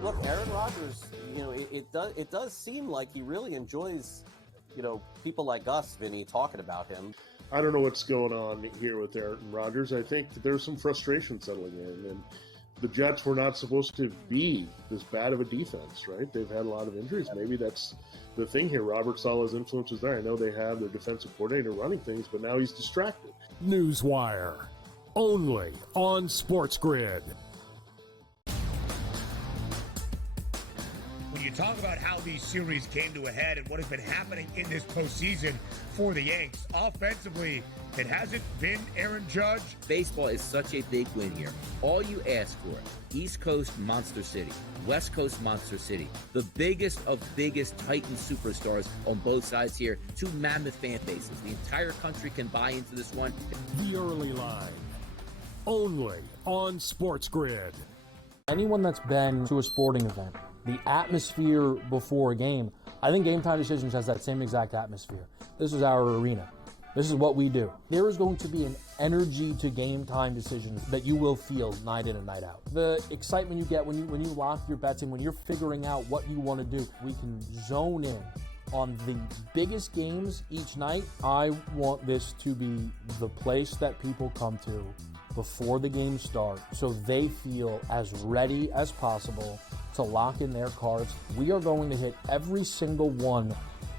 Look, Aaron Rodgers, it does seem like he really enjoys, people like us, Vinny, talking about him. I don't know what's going on here with Aaron Rodgers. I think that there's some frustration settling in, and the Jets were not supposed to be this bad of a defense, right? They've had a lot of injuries. Maybe that's the thing here. Robert Saleh's influence is there. I know they have their defensive coordinator running things, but now he's distracted. Newswire, only on SportsGrid. When you talk about how these series came to a head and what has been happening in this postseason for the Yanks, offensively, it hasn't been Aaron Judge. Baseball is such a big win here. All you ask for, East Coast Monster City, West Coast Monster City, the biggest of biggest Titan superstars on both sides here, two mammoth fan bases. The entire country can buy into this one. The Early Line, only on SportsGrid. Anyone that's been to a sporting event, the atmosphere before a game, I think Game Time Decisions has that same exact atmosphere. This is our arena. This is what we do. There is going to be an energy to Game Time Decisions that you will feel night in and night out. The excitement you get when you lock your bets in, when you're figuring out what you want to do, we can zone in on the biggest games each night. I want this to be the place that people come to before the games start so they feel as ready as possible to lock in their cards. We are going to hit every single one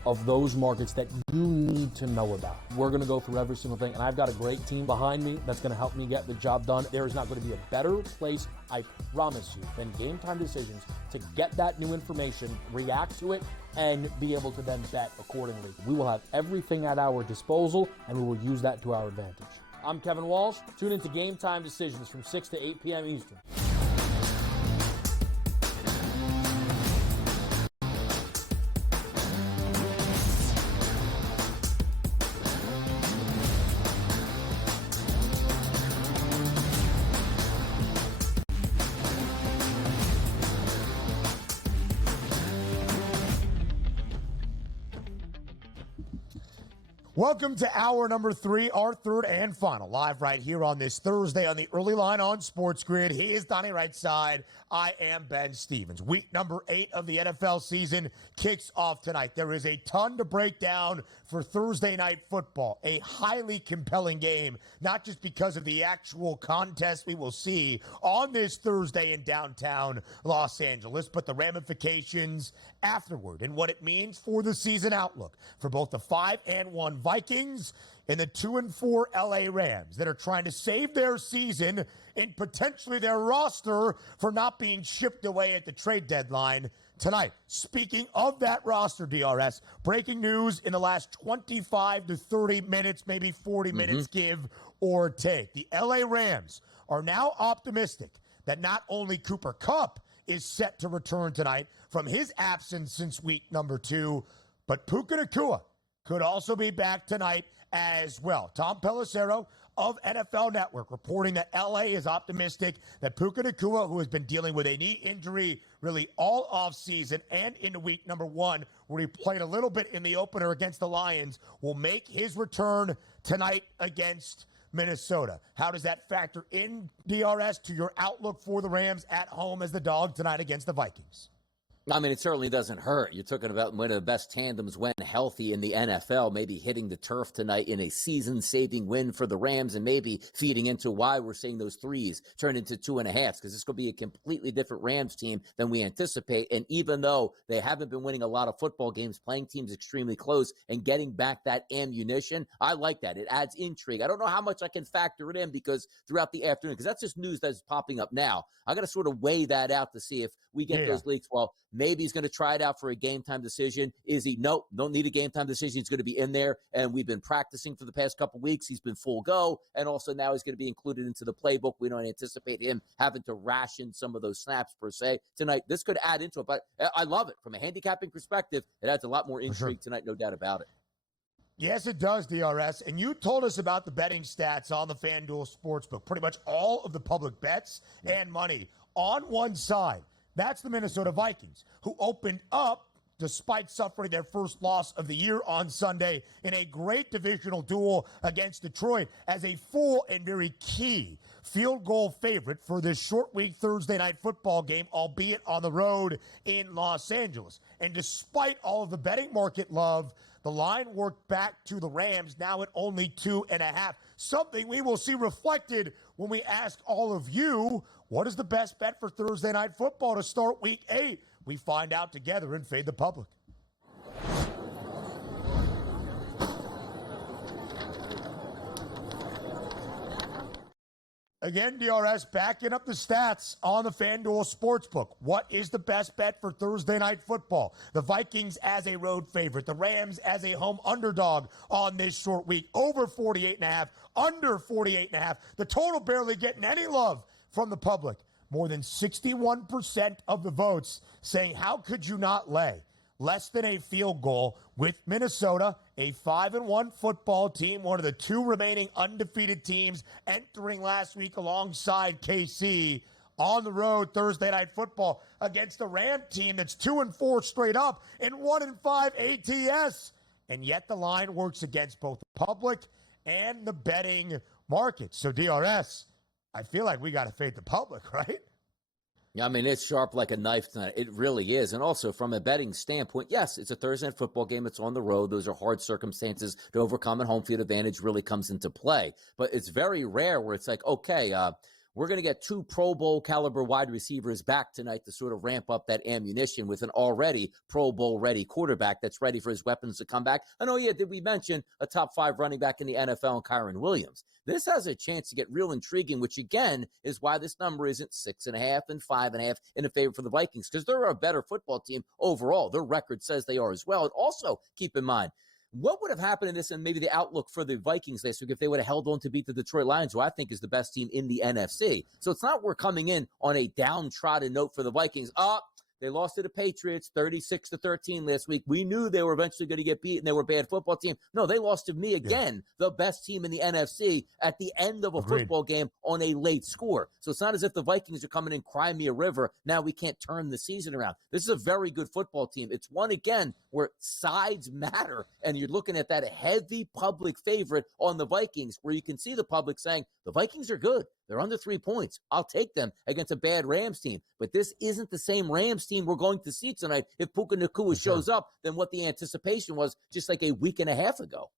of those markets that you need to know about. We're going to go through every single thing, and I've got a great team behind me that's going to help me get the job done. There is not going to be a better place, I promise you, than Game Time Decisions to get that new information, react to it, and be able to then bet accordingly. We will have everything at our disposal, and we will use that to our advantage. I'm Kevin Walsh. Tune into Game Time Decisions from 6 to 8 p.m. Eastern. Welcome to hour number 3, our third and final, live right here on this Thursday on the Early Line on SportsGrid. He is Donnie right side. I am Ben Stevens. Week number 8 of the NFL season kicks off tonight. There is a ton to break down for Thursday night football. A highly compelling game, not just because of the actual contest we will see on this Thursday in downtown Los Angeles, but the ramifications afterward and what it means for the season outlook for both the 5-1 Vikings and the 2-4 LA Rams that are trying to save their season and potentially their roster for not being shipped away at the trade deadline tonight. Speaking of that roster, DRS, breaking news in the last 25 to 30 minutes, maybe 40 minutes, give or take. The LA Rams are now optimistic that not only Cooper Kupp is set to return tonight from his absence since week number 2, but Puka Nacua could also be back tonight as well. Tom Pelissero of NFL Network reporting that LA is optimistic that Puka Nacua, who has been dealing with a knee injury really all offseason and into week number 1, where he played a little bit in the opener against the Lions, will make his return tonight against Minnesota. How does that factor in, DRS, to your outlook for the Rams at home as the dog tonight against the Vikings? I mean, it certainly doesn't hurt. You're talking about one of the best tandems when healthy in the NFL, maybe hitting the turf tonight in a season-saving win for the Rams and maybe feeding into why we're seeing those threes turn into 2.5s, because this could be a completely different Rams team than we anticipate. And even though they haven't been winning a lot of football games, playing teams extremely close and getting back that ammunition, I like that. It adds intrigue. I don't know how much I can factor it in because throughout the afternoon, because that's just news that's popping up now. I got to sort of weigh that out to see if we get those leaks. Well, maybe he's going to try it out for a game time decision. Is he? Nope, don't need a game time decision. He's going to be in there, and we've been practicing for the past couple weeks. He's been full go, and also now he's going to be included into the playbook. We don't anticipate him having to ration some of those snaps per se tonight. This could add into it, but I love it. From a handicapping perspective, it adds a lot more intrigue tonight, no doubt about it. Yes, it does, DRS. And you told us about the betting stats on the FanDuel Sportsbook. Pretty much all of the public bets and money on one side. That's the Minnesota Vikings, who opened up despite suffering their first loss of the year on Sunday in a great divisional duel against Detroit as a full and very key field goal favorite for this short week Thursday night football game, albeit on the road in Los Angeles. And despite all of the betting market love, the line worked back to the Rams, now at only 2.5. Something we will see reflected when we ask all of you, what is the best bet for Thursday night football to start week 8? We find out together and Fade the Public. Again, DRS backing up the stats on the FanDuel Sportsbook. What is the best bet for Thursday night football? The Vikings as a road favorite. The Rams as a home underdog on this short week. Over 48.5, under 48.5. The total barely getting any love from the public. More than 61% of the votes saying, how could you not lay less than a field goal with Minnesota, a 5-1 football team, one of the 2 remaining undefeated teams entering last week alongside KC on the road Thursday night football against a Ram team that's 2-4 straight up and 1-5 ATS. And yet the line works against both the public and the betting market. So DRS, I feel like we got to fade the public, right? Yeah, I mean, it's sharp like a knife tonight. It really is. And also from a betting standpoint, yes, it's a Thursday night football game. It's on the road. Those are hard circumstances to overcome, and home field advantage really comes into play. But it's very rare where it's like, okay, we're going to get 2 Pro Bowl caliber wide receivers back tonight to sort of ramp up that ammunition with an already Pro Bowl ready quarterback that's ready for his weapons to come back. And oh yeah, did we mention a top 5 running back in the NFL in Kyron Williams? This has a chance to get real intriguing, which again is why this number isn't 6.5 and 5.5 in a favor for the Vikings, because they're a better football team overall. Their record says they are as well. And also keep in mind, what would have happened in this and maybe the outlook for the Vikings last week if they would have held on to beat the Detroit Lions, who I think is the best team in the NFC? So it's not we're coming in on a downtrodden note for the Vikings. They lost to the Patriots 36-13 last week. We knew they were eventually going to get beat and they were a bad football team. No, they lost to me again, the best team in the NFC at the end of a football game on a late score. So it's not as if the Vikings are coming in cry me a river. Now we can't turn the season around. This is a very good football team. It's one, again, where sides matter, and you're looking at that heavy public favorite on the Vikings, where you can see the public saying, the Vikings are good. They're under 3 points. I'll take them against a bad Rams team. But this isn't the same Rams team we're going to see tonight if Puka Nacua shows up than what the anticipation was just like a week and a half ago.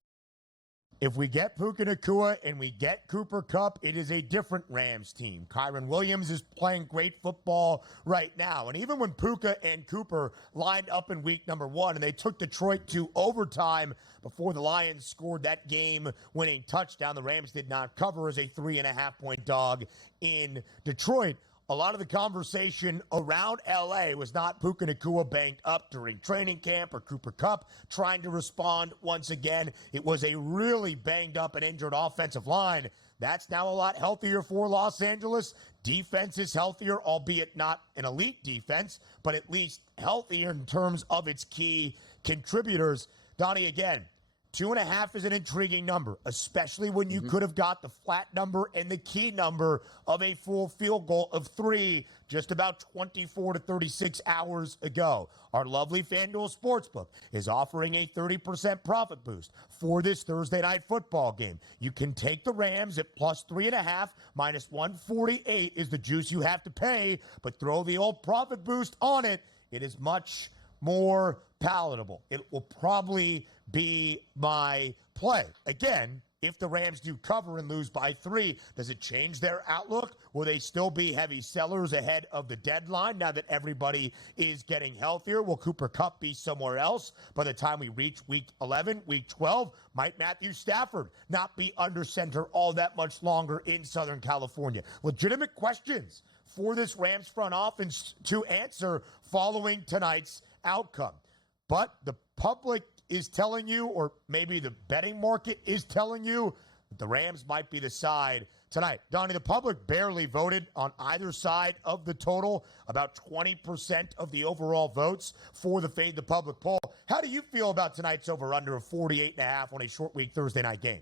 If we get Puka Nacua and we get Cooper Kupp, it is a different Rams team. Kyron Williams is playing great football right now. And even when Puka and Cooper lined up in week number 1 and they took Detroit to overtime before the Lions scored that game-winning touchdown, the Rams did not cover as a 3.5-point dog in Detroit. A lot of the conversation around L.A. was not Puka Nacua banged up during training camp or Cooper Kupp trying to respond once again. It was a really banged up and injured offensive line. That's now a lot healthier for Los Angeles. Defense is healthier, albeit not an elite defense, but at least healthier in terms of its key contributors. Donnie, again, 2.5 is an intriguing number, especially when you could have got the flat number and the key number of a full field goal of 3 just about 24 to 36 hours ago. Our lovely FanDuel Sportsbook is offering a 30% profit boost for this Thursday night football game. You can take the Rams at plus 3.5, minus 148 is the juice you have to pay, but throw the old profit boost on it. It is much more palatable. It will probably be my play. Again, if the Rams do cover and lose by 3, does it change their outlook? Will they still be heavy sellers ahead of the deadline now that everybody is getting healthier? Will Cooper Kupp be somewhere else by the time we reach week 11, week 12? Might Matthew Stafford not be under center all that much longer in Southern California? Legitimate questions for this Rams front office to answer following tonight's outcome. But the public is telling you, or maybe the betting market is telling you, that the Rams might be the side tonight. Donnie, the public barely voted on either side of the total, about 20% of the overall votes for the Fade the Public poll. How do you feel about tonight's over-under of 48.5 on a short week Thursday night game?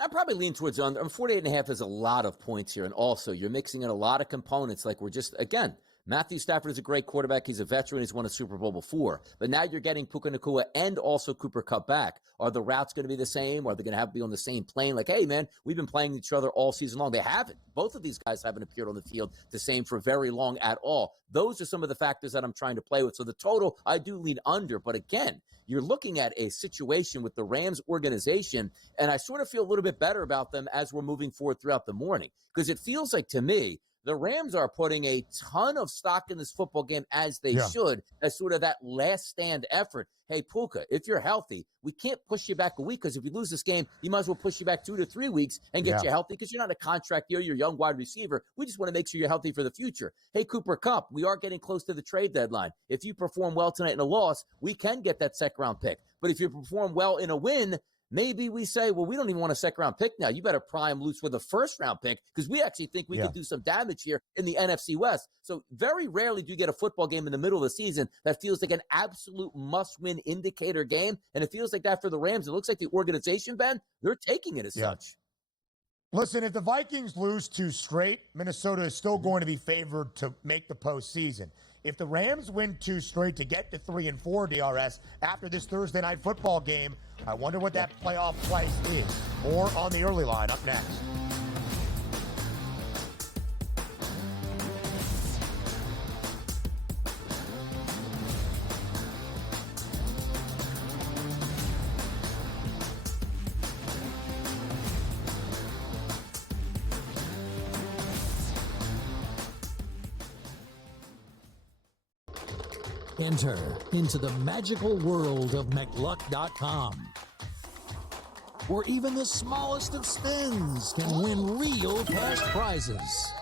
I probably lean towards under. 48.5 is a lot of points here, and also you're mixing in a lot of components. Like we're just, again, Matthew Stafford is a great quarterback. He's a veteran. He's won a Super Bowl before. But now you're getting Puka Nacua and also Cooper Kupp back. Are the routes going to be the same? Are they going to have to be on the same plane? Like, hey, man, we've been playing each other all season long. They haven't. Both of these guys haven't appeared on the field the same for very long at all. Those are some of the factors that I'm trying to play with. So the total, I do lean under. But again, you're looking at a situation with the Rams organization, and I sort of feel a little bit better about them as we're moving forward throughout the morning, because it feels like to me the Rams are putting a ton of stock in this football game, as they should, as sort of that last stand effort. Hey, Puka, if you're healthy, we can't push you back a week, because if you lose this game, you might as well push you back 2 to 3 weeks and get you healthy, because you're not a contract year. You're a young wide receiver. We just want to make sure you're healthy for the future. Hey, Cooper Kupp, we are getting close to the trade deadline. If you perform well tonight in a loss, we can get that second-round pick. But if you perform well in a win, maybe we say, well, we don't even want a second-round pick now. You better pry him loose with a first-round pick, because we actually think we could do some damage here in the NFC West. So very rarely do you get a football game in the middle of the season that feels like an absolute must-win indicator game, and it feels like that for the Rams. It looks like the organization, Ben, they're taking it as such. Listen, if the Vikings lose 2 straight, Minnesota is still going to be favored to make the postseason. If the Rams win 2 straight to get to 3-4 DRS after this Thursday night football game, I wonder what that playoff place is. More on the early line up next. Enter into the magical world of McLuck.com, where even the smallest of spins can win real cash prizes.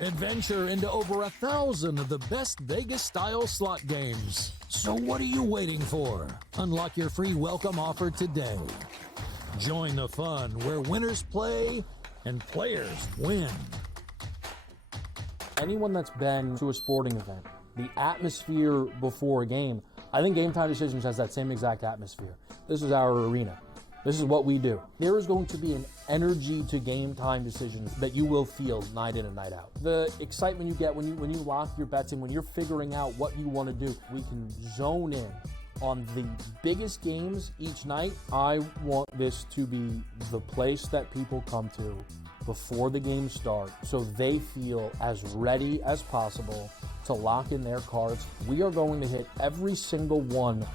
Adventure into over 1,000 of the best Vegas-style slot games. So what are you waiting for? Unlock your free welcome offer today. Join the fun where winners play and players win. Anyone that's been to a sporting event, the atmosphere before a game, I think Game Time Decisions has that same exact atmosphere. This is our arena. This is what we do. There is going to be an energy to Game Time Decisions that you will feel night in and night out. The excitement you get when you lock your bets in, when you're figuring out what you want to do, we can zone in on the biggest games each night. I want this to be the place that people come to before the games start, so they feel as ready as possible to lock in their cards. We are going to hit every single one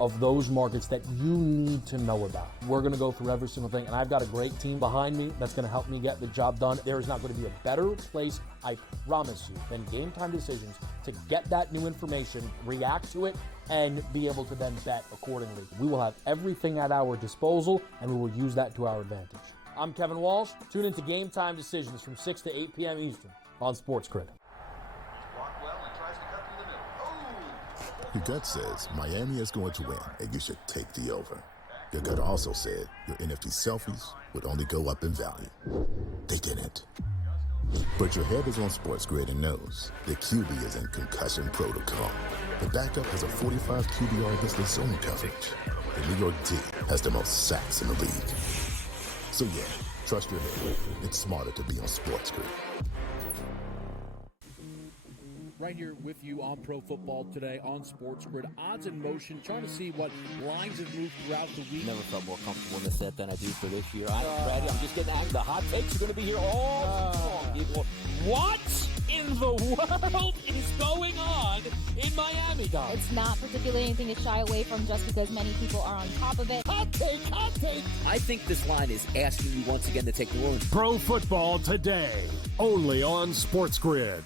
of those markets that you need to know about. We're going to go through every single thing, and I've got a great team behind me that's going to help me get the job done. There is not going to be a better place, I promise you, than Game Time Decisions to get that new information, react to it, and be able to then bet accordingly. We will have everything at our disposal, and we will use that to our advantage. I'm Kevin Walsh. Tune into Game Time Decisions from 6 to 8 p.m. Eastern on SportsGrid. Your gut says Miami is going to win, and you should take the over. Your gut also said your NFT selfies would only go up in value. They didn't. But your head is on SportsGrid and knows the QB is in concussion protocol. The backup has a 45 QBR against zone coverage. The New York D has the most sacks in the league. So yeah, trust your head. It's smarter to be on SportsGrid. Right here with you on Pro Football Today on SportsGrid. Odds in motion, trying to see what lines have moved throughout the week. Never felt more comfortable in this set than I do for this year. I'm ready. I'm just getting out. The hot takes are going to be here all long, people. What in the world is going on in Miami, Don? It's not particularly anything to shy away from just because many people are on top of it. Hot take, hot take. I think this line is asking you once again to take New Orleans. Pro Football Today, only on SportsGrid.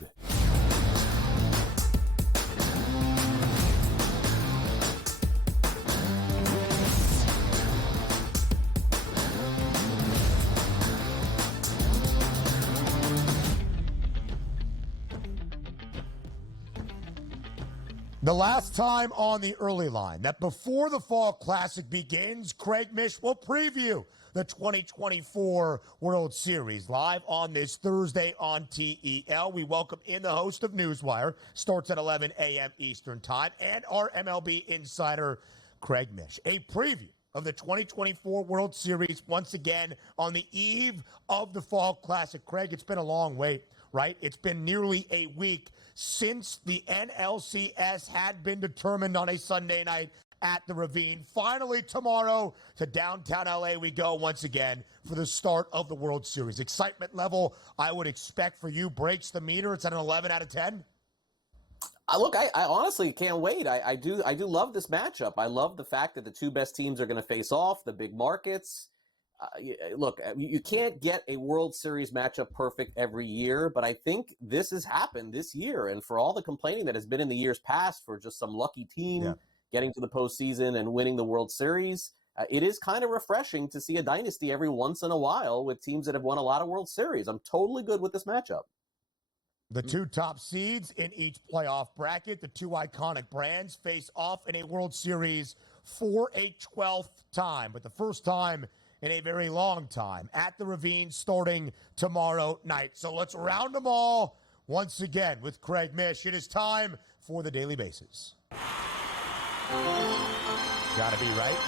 The last time on the early line that before the Fall Classic begins, Craig Mish will preview the 2024 World Series live on this Thursday on TEL. We welcome in the host of Newswire, starts at 11 a.m. Eastern Time, and our MLB insider, Craig Mish. A preview of the 2024 World Series once again on the eve of the Fall Classic. Craig, it's been a long wait. right? It's been nearly a week since the NLCS had been determined on a Sunday night at the Ravine. Finally, tomorrow to downtown LA we go once again for the start of the World Series. Excitement level, I would expect for you, breaks the meter. It's at an 11 out of 10. Look, I honestly can't wait. I do love this matchup. I love the fact that the two best teams are going to face off, the big markets. Look, you can't get a World Series matchup perfect every year, but I think this has happened this year. And for all the complaining that has been in the years past for just some lucky team getting to the postseason and winning the World Series, it is kind of refreshing to see a dynasty every once in a while with teams that have won a lot of World Series. I'm totally good with this matchup. The two top seeds in each playoff bracket, the two iconic brands, face off in a World Series for a 12th time, but the first time in a very long time at the Ravine starting tomorrow night. So let's round them all once again with Craig Mish. It is time for the Daily Bases. Gotta be right.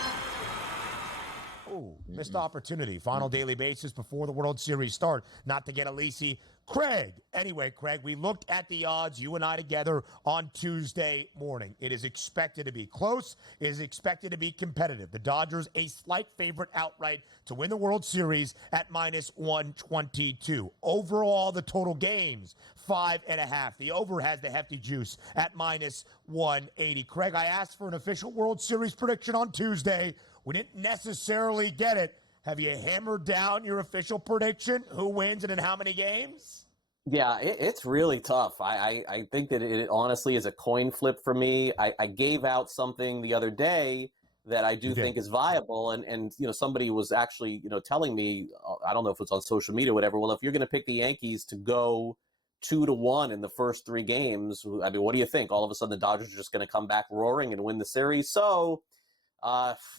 Oh, missed opportunity. Final Daily Basis before the World Series start. Not to get Alisi. Craig. Anyway, Craig, we looked at the odds, you and I together, on Tuesday morning. It is expected to be close. It is expected to be competitive. The Dodgers, a slight favorite outright to win the World Series at minus 122. Overall, the total games, 5.5. The over has the hefty juice at minus 180. Craig, I asked for an official World Series prediction on Tuesday. We didn't necessarily get it. Have you hammered down your official prediction? Who wins and in how many games? Yeah, it's really tough. I think that it honestly is a coin flip for me. I gave out something the other day that I do think is viable. And somebody was actually, telling me, I don't know if it's on social media or whatever, well, if you're going to pick the Yankees to go 2-1 in the first 3 games, I mean, what do you think? All of a sudden the Dodgers are just going to come back roaring and win the series. So,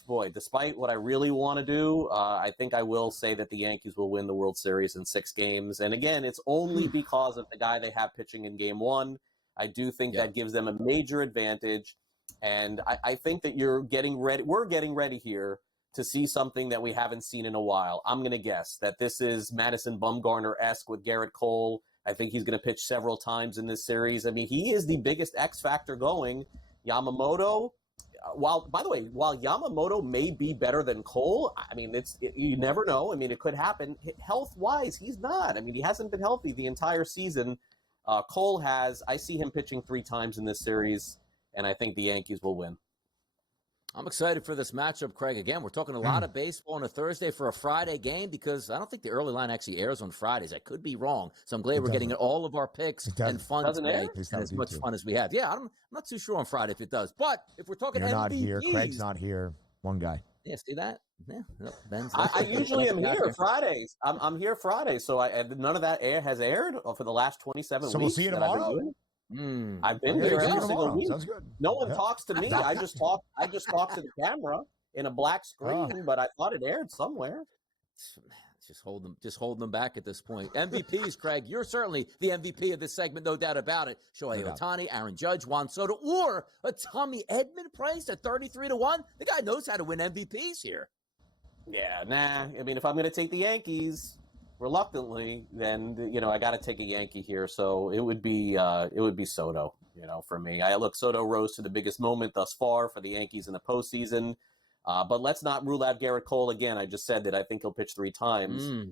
boy, despite what I really want to do, I think I will say that the Yankees will win the World Series in 6 games. And again, it's only because of the guy they have pitching in Game 1. I do think that gives them a major advantage. And I think that we're getting ready here to see something that we haven't seen in a while. I'm going to guess that this is Madison Bumgarner-esque with Garrett Cole. I think he's going to pitch several times in this series. I mean, he is the biggest X factor going. Yamamoto, while Yamamoto may be better than Cole, I mean, you never know. I mean, it could happen. Health-wise, he's not. I mean, he hasn't been healthy the entire season. Cole has. I see him pitching 3 times in this series, and I think the Yankees will win. I'm excited for this matchup, Craig. Again, we're talking a lot of baseball on a Thursday for a Friday game because I don't think the early line actually airs on Fridays. I could be wrong. So I'm glad we're getting all of our picks and fun today and as much fun as we have. Yeah, I'm not too sure on Friday if it does. But if we're talking You're MVPs, not here. Craig's not here. One guy. Yeah, see that? Yeah, no, Ben's I usually am here Fridays. I'm here Fridays, so none of that has aired for the last 27 weeks. So we'll see you tomorrow? I've been here every single week. Sounds good. No one talks to me. I just talk to the camera in a black screen, but I thought it aired somewhere. Just hold them back at this point. MVPs, Craig, you're certainly the MVP of this segment, no doubt about it. Shohei Ohtani, Aaron Judge, Juan Soto, or a Tommy Edman priced at 33-1. The guy knows how to win MVPs here. Yeah, nah. I mean, if I'm going to take the Yankees reluctantly, then I got to take a Yankee here. So it would be Soto. For me, Soto rose to the biggest moment thus far for the Yankees in the postseason. But let's not rule out Garrett Cole again. I just said that I think he'll pitch 3 times.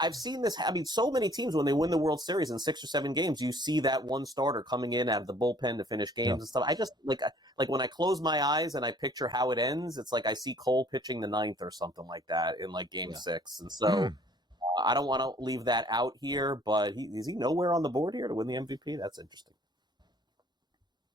I've seen this. I mean, so many teams, when they win the World Series in 6 or 7 games, you see that one starter coming in out of the bullpen to finish games and stuff. I just like when I close my eyes and I picture how it ends, it's like I see Cole pitching the 9th or something like that in Game 6. And so I don't want to leave that out here, but is he nowhere on the board here to win the MVP? That's interesting.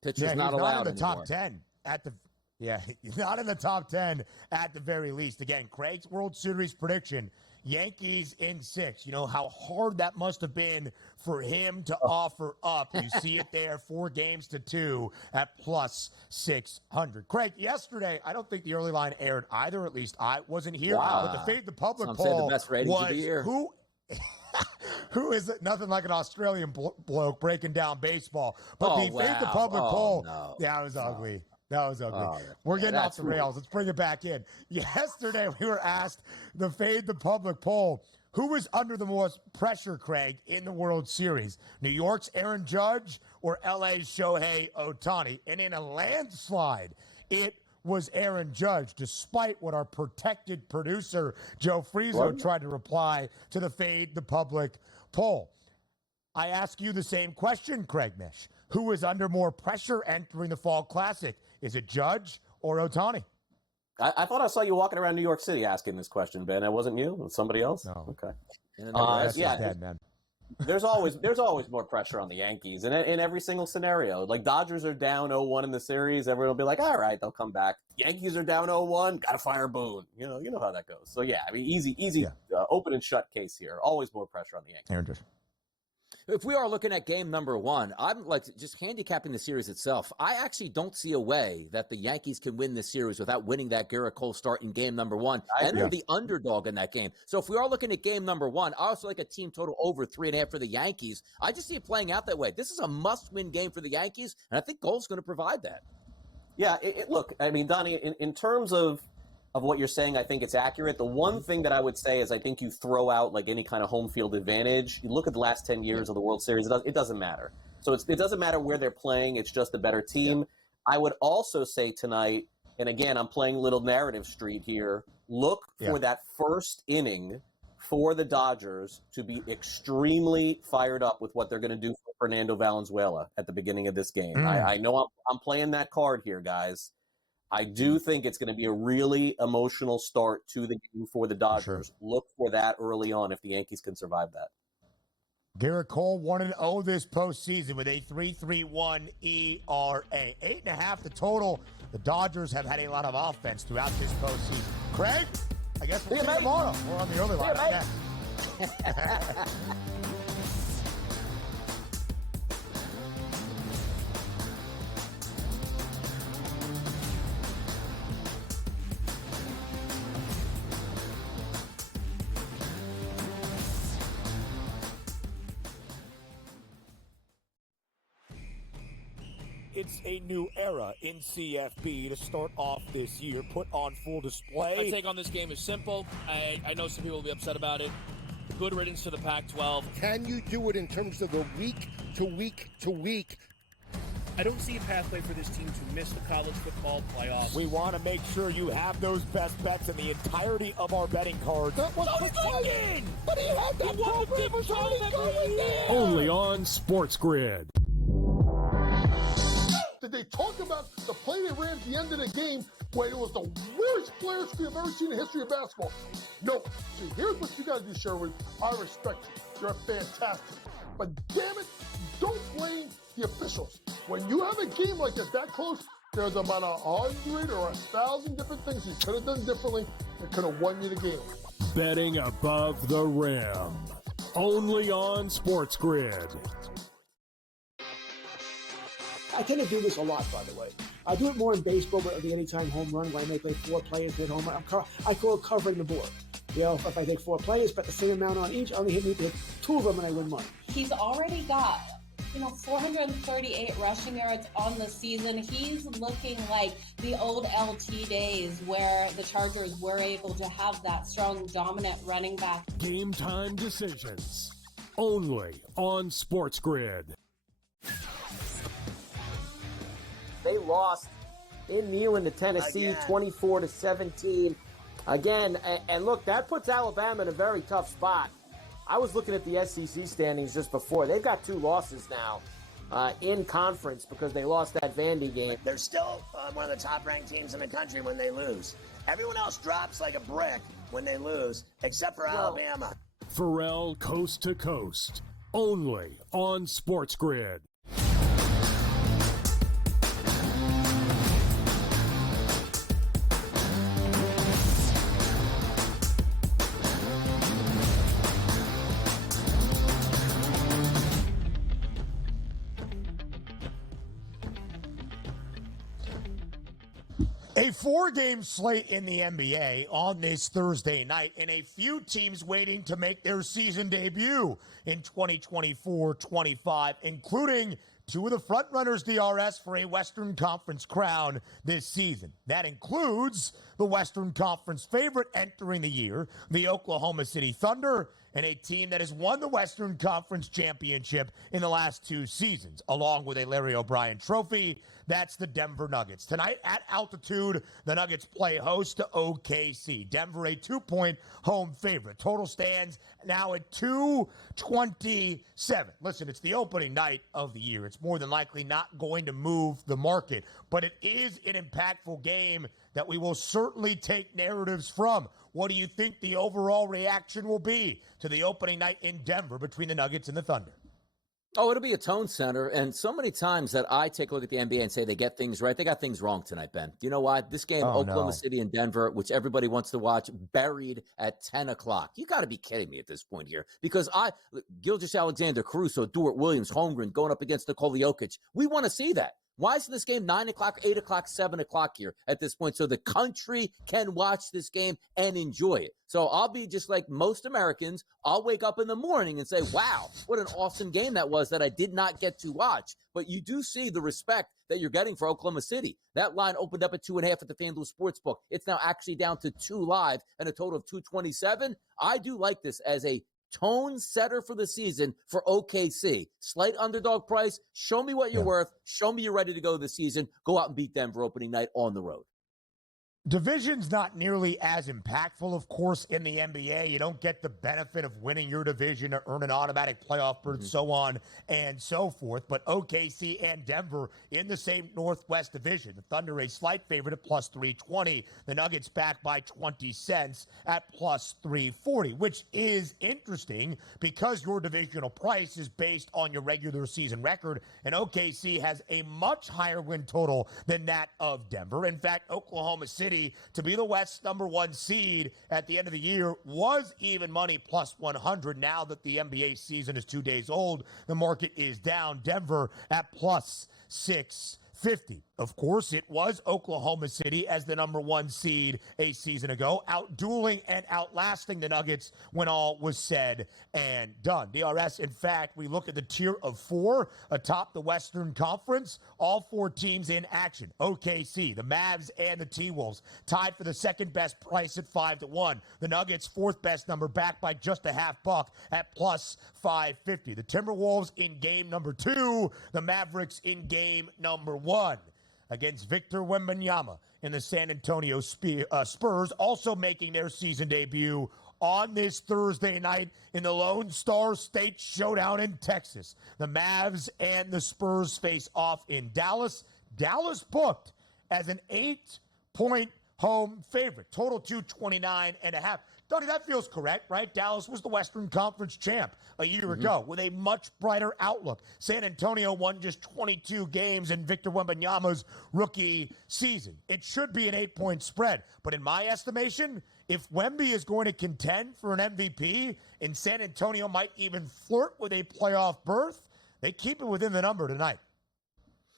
Pitcher's not allowed in the top anymore. 10 at the he's not in the top 10 at the very least. Again, Craig's World Series prediction, Yankees in 6. You know how hard that must have been for him to offer up. You see it there, 4 games to 2 at plus 600. Craig, yesterday, I don't think the early line aired either. At least I wasn't here. Wow. But the Fade the Public Some poll say the best ratings of the year. Who is it? Nothing like an Australian bloke breaking down baseball. But the Fade the Public poll, that was ugly. That was ugly. We're getting off the rails. Let's bring it back in. Yesterday, we were asked the Fade the Public poll. Who is under the most pressure, Craig, in the World Series? New York's Aaron Judge or LA's Shohei Ohtani? And in a landslide, it was Aaron Judge, despite what our protected producer, Joe Frizo, tried to reply to the Fade the Public poll. I ask you the same question, Craig Mish. Who is under more pressure entering the Fall Classic? Is it Judge or Ohtani? I thought I saw you walking around New York City asking this question, Ben. It wasn't you? It was somebody else? No. Okay. Yeah, dead, man. There's always more pressure on the Yankees in every single scenario. Like Dodgers are down 0-1 in the series, everyone will be like, all right, they'll come back. Yankees are down 0-1, gotta fire Boone. You know how that goes. So yeah, I mean, easy, open and shut case here. Always more pressure on the Yankees. Aaron Judge. If we are looking at game number one, I'm like just handicapping the series itself. I actually don't see a way that the Yankees can win this series without winning that Garrett Cole start in game number one. And they're the underdog in that game. So if we are looking at game number one, I also like a team total over 3.5 for the Yankees. I just see it playing out that way. This is a must-win game for the Yankees, and I think Cole's going to provide that. Yeah, look, I mean, Donnie, in terms of what you're saying, I think it's accurate. The one thing that I would say is I think you throw out like any kind of home field advantage. You look at the last 10 years of the World Series, it doesn't matter. So it doesn't matter where they're playing. It's just a better team. Yeah. I would also say tonight, and again, I'm playing little narrative street here, look for that first inning for the Dodgers to be extremely fired up with what they're going to do for Fernando Valenzuela at the beginning of this game. I know I'm playing that card here, guys. I do think it's going to be a really emotional start to the game for the Dodgers. Sure. Look for that early on if the Yankees can survive that. Garrett Cole 1-0 this postseason with a 3.31 ERA. 8.5 the total. The Dodgers have had a lot of offense throughout this postseason. Craig, I guess we'll see you tomorrow. We're on the early line. It's a new era in CFB to start off this year, put on full display. My take on this game is simple. I know some people will be upset about it. Good riddance to the Pac-12. Can you do it in terms of the week to week to week? I don't see a pathway for this team to miss the college football playoffs. We want to make sure you have those best bets in the entirety of our betting cards. That was going! But he had that program was going there! Only on SportsGrid. Did they talk about the play they ran at the end of the game where it was the worst players we've ever seen in the history of basketball? No. See, here's what you got to do, Sherwood. I respect you. You're fantastic. But damn it, don't blame the officials. When you have a game like this that close, there's about 100 or 1,000 different things you could have done differently that could have won you the game. Betting above the rim. Only on SportsGrid. I tend to do this a lot, by the way. I do it more in baseball, but the anytime home run, when I make like 4 players hit home run, I call it covering the board. You know, if I take 4 players, bet the same amount on each, I only hit 2 of them and I win money. He's already got, 438 rushing yards on the season. He's looking like the old LT days where the Chargers were able to have that strong, dominant running back. Game time decisions. Only on SportsGrid. They lost in Neyland to Tennessee, 24-17. Again, and look, that puts Alabama in a very tough spot. I was looking at the SEC standings just before. They've got 2 losses now in conference because they lost that Vandy game. They're still one of the top-ranked teams in the country when they lose. Everyone else drops like a brick when they lose, except for Alabama. Pharrell Coast to Coast, only on SportsGrid. A 4-game slate in the NBA on this Thursday night, and a few teams waiting to make their season debut in 2024-25, including two of the front-runners, DRS, for a Western Conference crown this season. That includes the Western Conference favorite entering the year, the Oklahoma City Thunder, and a team that has won the Western Conference championship in the last 2 seasons, along with a Larry O'Brien trophy. That's the Denver Nuggets. Tonight at altitude, the Nuggets play host to OKC. Denver, a 2-point home favorite. Total stands now at 227. Listen, it's the opening night of the year. It's more than likely not going to move the market, but it is an impactful game that we will certainly take narratives from. What do you think the overall reaction will be to the opening night in Denver between the Nuggets and the Thunder? Oh, it'll be a tone center. And so many times that I take a look at the NBA and say they get things right, they got things wrong tonight, Ben. Do you know why? This game, Oklahoma City and Denver, which everybody wants to watch, buried at 10 o'clock. You got to be kidding me at this point here. Because Gilgeous-Alexander, Caruso, Dewart Williams, Holmgren going up against Nikola Jokic. We want to see that. Why is this game 9 o'clock, 8 o'clock, 7 o'clock here at this point so the country can watch this game and enjoy it? So I'll be just like most Americans. I'll wake up in the morning and say, wow, what an awesome game that was that I did not get to watch. But you do see the respect that you're getting for Oklahoma City. That line opened up at 2.5 at the FanDuel Sportsbook. It's now actually down to 2 live and a total of 227. I do like this as a tone setter for the season for OKC. Slight underdog price. Show me what you're worth. Show me you're ready to go this season. Go out and beat Denver opening night on the road. Division's not nearly as impactful, of course, in the NBA. You don't get the benefit of winning your division to earn an automatic playoff berth, so on and so forth. But OKC and Denver in the same Northwest Division. The Thunder a slight favorite at plus 320. The Nuggets back by 20 cents at plus 340, which is interesting because your divisional price is based on your regular season record, and OKC has a much higher win total than that of Denver. In fact, Oklahoma City, to be the West's #1 seed at the end of the year, was even money plus 100. Now that the NBA season is 2 days old, the market is down. Denver at plus 650. Of course, it was Oklahoma City as the #1 seed a season ago, outdueling and outlasting the Nuggets when all was said and done. DRS, in fact, we look at the tier of 4 atop the Western Conference. All 4 teams in action. OKC, the Mavs, and the T-Wolves tied for the second best price at 5-1. The Nuggets, 4th best number, back by just a half buck at plus 550. The Timberwolves in game number 2. The Mavericks in game number 1. Against Victor Wembanyama in the San Antonio Spurs, also making their season debut on this Thursday night in the Lone Star State Showdown in Texas. The Mavs and the Spurs face off in Dallas. Dallas booked as an 8-point home favorite. Total 229.5. Donnie, that feels correct, right? Dallas was the Western Conference champ a year ago with a much brighter outlook. San Antonio won just 22 games in Victor Wembanyama's rookie season. It should be an 8-point spread. But in my estimation, if Wemby is going to contend for an MVP and San Antonio might even flirt with a playoff berth, they keep it within the number tonight.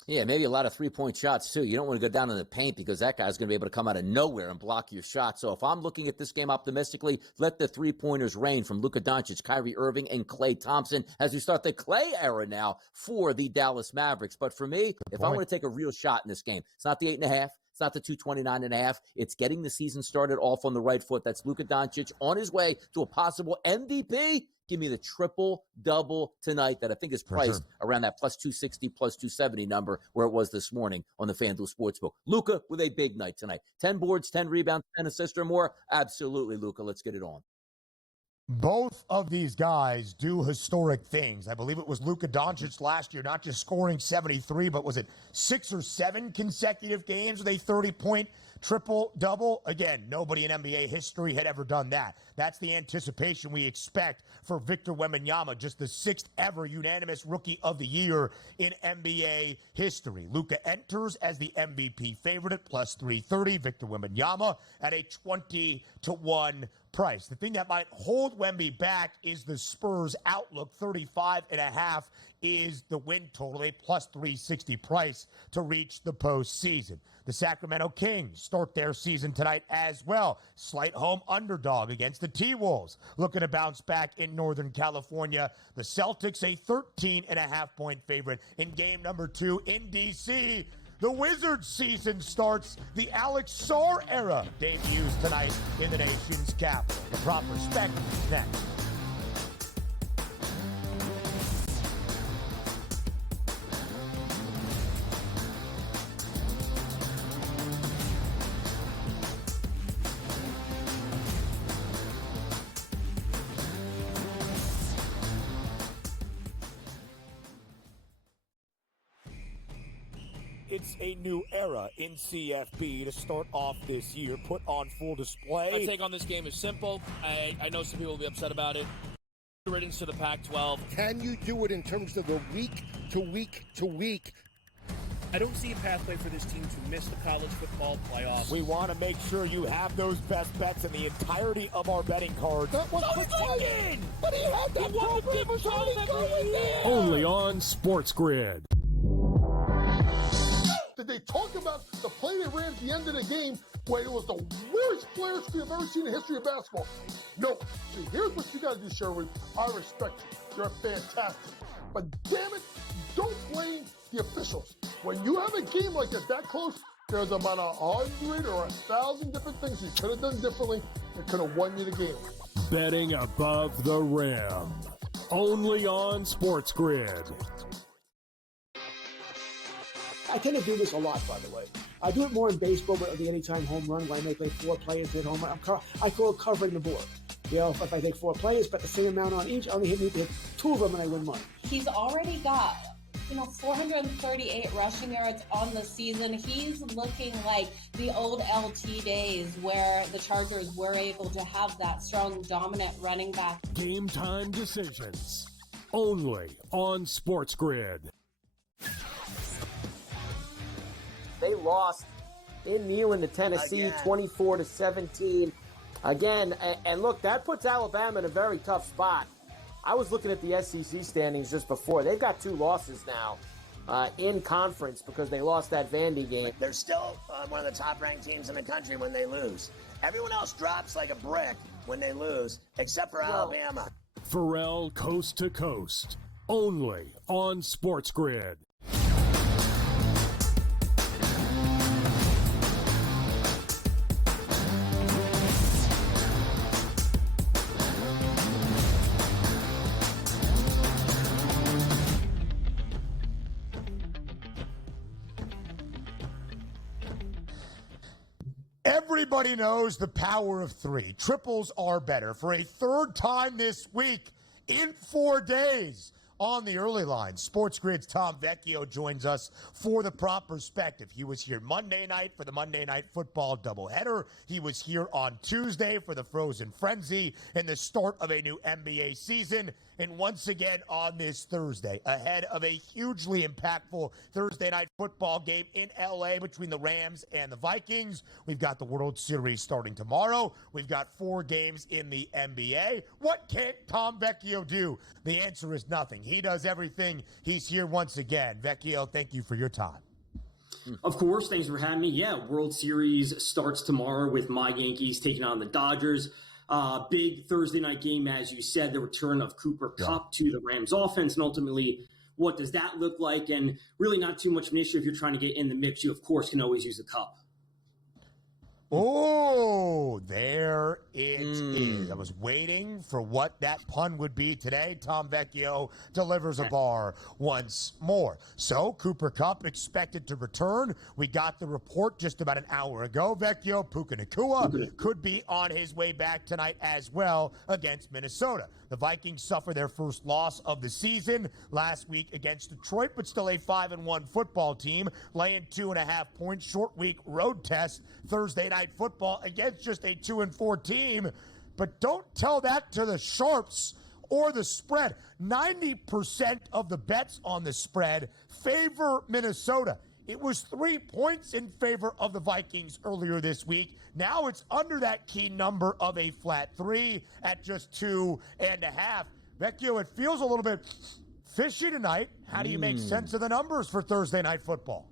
Yeah, maybe a lot of 3-point shots, too. You don't want to go down in the paint because that guy's going to be able to come out of nowhere and block your shot. So if I'm looking at this game optimistically, let the 3-pointers rain from Luka Doncic, Kyrie Irving, and Klay Thompson as we start the Klay era now for the Dallas Mavericks. But for me, if I want to take a real shot in this game, it's not the 8.5. It's not the 229.5. It's getting the season started off on the right foot. That's Luka Doncic on his way to a possible MVP. Give me the triple-double tonight that I think is priced around that plus 260, plus 270 number where it was this morning on the FanDuel Sportsbook. Luka with a big night tonight. 10 boards, 10 rebounds, 10 assists or more. Absolutely, Luka. Let's get it on. Both of these guys do historic things. I believe it was Luka Doncic last year, not just scoring 73, but was it 6 or 7 consecutive games with a 30-point triple-double? Again, nobody in NBA history had ever done that. That's the anticipation we expect for Victor Wembanyama, just the 6th ever unanimous Rookie of the Year in NBA history. Luka enters as the MVP favorite at plus 330. Victor Wembanyama at a 20-1 price. The thing that might hold Wemby back is the Spurs' outlook. 35.5 is the win total, a plus 360 price to reach the postseason. The Sacramento Kings start their season tonight as well. Slight home underdog against the T-Wolves. Looking to bounce back in Northern California. The Celtics, a 13.5-point favorite in game number 2 in D.C. The Wizards season starts. The Alex Sarr era debuts tonight in the nation's capital. The proper spec next. It's a new era in CFB to start off this year, put on full display. My take on this game is simple. I know some people will be upset about it. Riddance to the Pac-12. Can you do it in terms of the week to week to week? I don't see a pathway for this team to miss the college football playoffs. We want to make sure you have those best bets in the entirety of our betting cards. That was Did! but he had that program was already going there. Only on SportsGrid. Did they talk about the play they ran at the end of the game where it was the worst player screen I've ever seen in the history of basketball? No. See, here's what you got to do, Sherwood. I respect you. You're fantastic. But damn it, don't blame the officials. When you have a game like that close, there's about 100 or 1,000 different things you could have done differently that could have won you the game. Betting above the rim. Only on SportsGrid. I tend to do this a lot, by the way. I do it more in baseball with the anytime home run, where I may play 4 players hit home run. I call it covering the board. You know, if I take 4 players, bet the same amount on each, I only need to hit 2 of them and I win money. He's already got 438 rushing yards on the season. He's looking like the old LT days where the Chargers were able to have that strong, dominant running back. Game time decisions. Only on SportsGrid. They lost in Neyland to Tennessee, 24-17. Again, and look, that puts Alabama in a very tough spot. I was looking at the SEC standings just before. They've got 2 losses now in conference because they lost that Vandy game. They're still one of the top-ranked teams in the country when they lose. Everyone else drops like a brick when they lose, except for Alabama. Pharrell Coast to Coast. Only on SportsGrid. Everybody knows the power of 3. Triples are better. For a 3rd time this week in 4 days on the early line, SportsGrid's Tom Vecchio joins us for the prop perspective. He was here Monday night for the Monday Night Football doubleheader. He was here on Tuesday for the Frozen Frenzy and the start of a new NBA season. And once again on this Thursday, ahead of a hugely impactful Thursday night football game in L.A. between the Rams and the Vikings. We've got the World Series starting tomorrow. We've got 4 games in the NBA. What can't Tom Vecchio do? The answer is nothing. He does everything. He's here once again. Vecchio, thank you for your time. Of course. Thanks for having me. Yeah, World Series starts tomorrow with my Yankees taking on the Dodgers. Big Thursday night game, as you said, the return of Cooper Kupp to the Rams offense, and ultimately, what does that look like? And really not too much of an issue if you're trying to get in the mix. You, of course, can always use the Kupp. Oh, there it is. I was waiting for what that pun would be today. Tom Vecchio delivers a bar once more. So, Cooper Kupp expected to return. We got the report just about an hour ago. Vecchio, Puka Nacua could be on his way back tonight as well against Minnesota. The Vikings suffer their first loss of the season last week against Detroit, but still a 5-1 football team, laying 2.5 points. Short week road test Thursday night football against just a 2-4 team. But don't tell that to the sharps or the spread. 90% of the bets on the spread favor Minnesota. It was 3 points in favor of the Vikings earlier this week. Now it's under that key number of a flat 3 at just 2.5. Vecchio, it feels a little bit Fishy tonight. How do you make sense of the numbers for Thursday Night Football?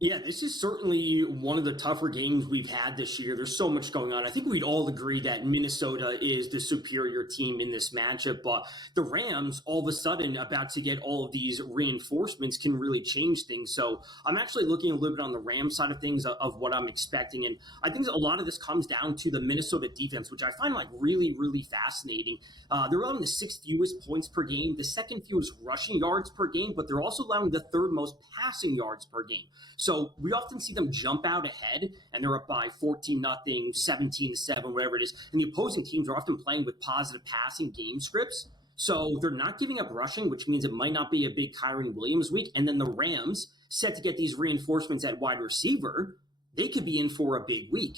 Yeah, this is certainly one of the tougher games we've had this year. There's so much going on. I think we'd all agree that Minnesota is the superior team in this matchup, but the Rams, all of a sudden, about to get all of these reinforcements can really change things. So I'm actually looking a little bit on the Rams side of things of what I'm expecting. And I think a lot of this comes down to the Minnesota defense, which I find like really, really fascinating. They're allowing the 6th fewest points per game, the 2nd fewest rushing yards per game, but they're also allowing the 3rd most passing yards per game. So we often see them jump out ahead, and they're up by 14-0, 17-7, whatever it is. And the opposing teams are often playing with positive passing game scripts. So they're not giving up rushing, which means it might not be a big Kyren Williams week. And then the Rams, set to get these reinforcements at wide receiver, they could be in for a big week.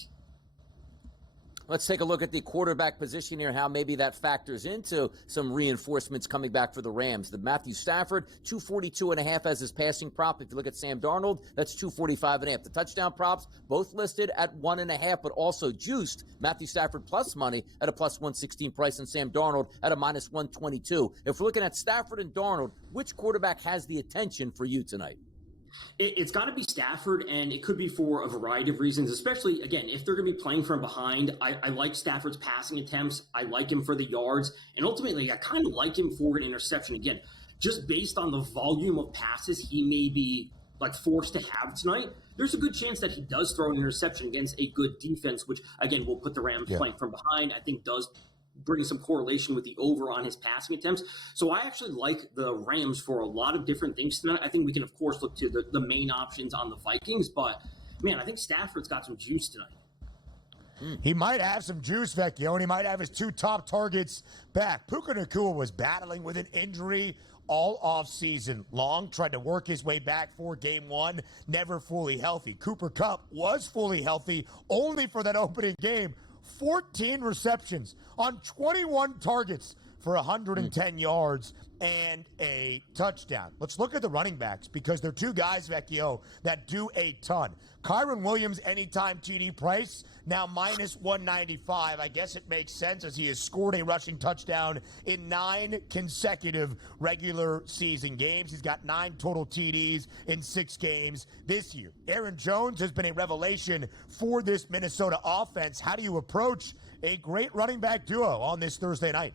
Let's take a look at the quarterback position here, how maybe that factors into some reinforcements coming back for the Rams. The Matthew Stafford, 242.5 as his passing prop. If you look at Sam Darnold, that's 245.5. The touchdown props, both listed at 1.5, but also juiced. Matthew Stafford plus money at a plus 116 price, and Sam Darnold at a minus 122. If we're looking at Stafford and Darnold, which quarterback has the attention for you tonight? It's got to be Stafford, and it could be for a variety of reasons, especially, again, if they're going to be playing from behind. I like Stafford's passing attempts. I like him for the yards, and ultimately, I kind of like him for an interception. Again, just based on the volume of passes he may be like forced to have tonight, there's a good chance that he does throw an interception against a good defense, which, again, will put the Rams playing from behind. I think does bring some correlation with the over on his passing attempts. So I actually like the Rams for a lot of different things tonight. I think we can, of course, look to the main options on the Vikings, but, man, I think Stafford's got some juice tonight. He might have some juice, Vecchio, and he might have his 2 top targets back. Puka Nacua was battling with an injury all off-season long, tried to work his way back for game 1, never fully healthy. Cooper Kupp was fully healthy only for that opening game. 14 receptions on 21 targets for 110 yards and a touchdown. Let's look at the running backs because they're 2 guys, Vecchio, that do a ton. Kyren Williams, anytime TD price, now minus 195. I guess it makes sense as he has scored a rushing touchdown in 9 consecutive regular season games. He's got 9 total TDs in 6 games this year. Aaron Jones has been a revelation for this Minnesota offense. How do you approach a great running back duo on this Thursday night?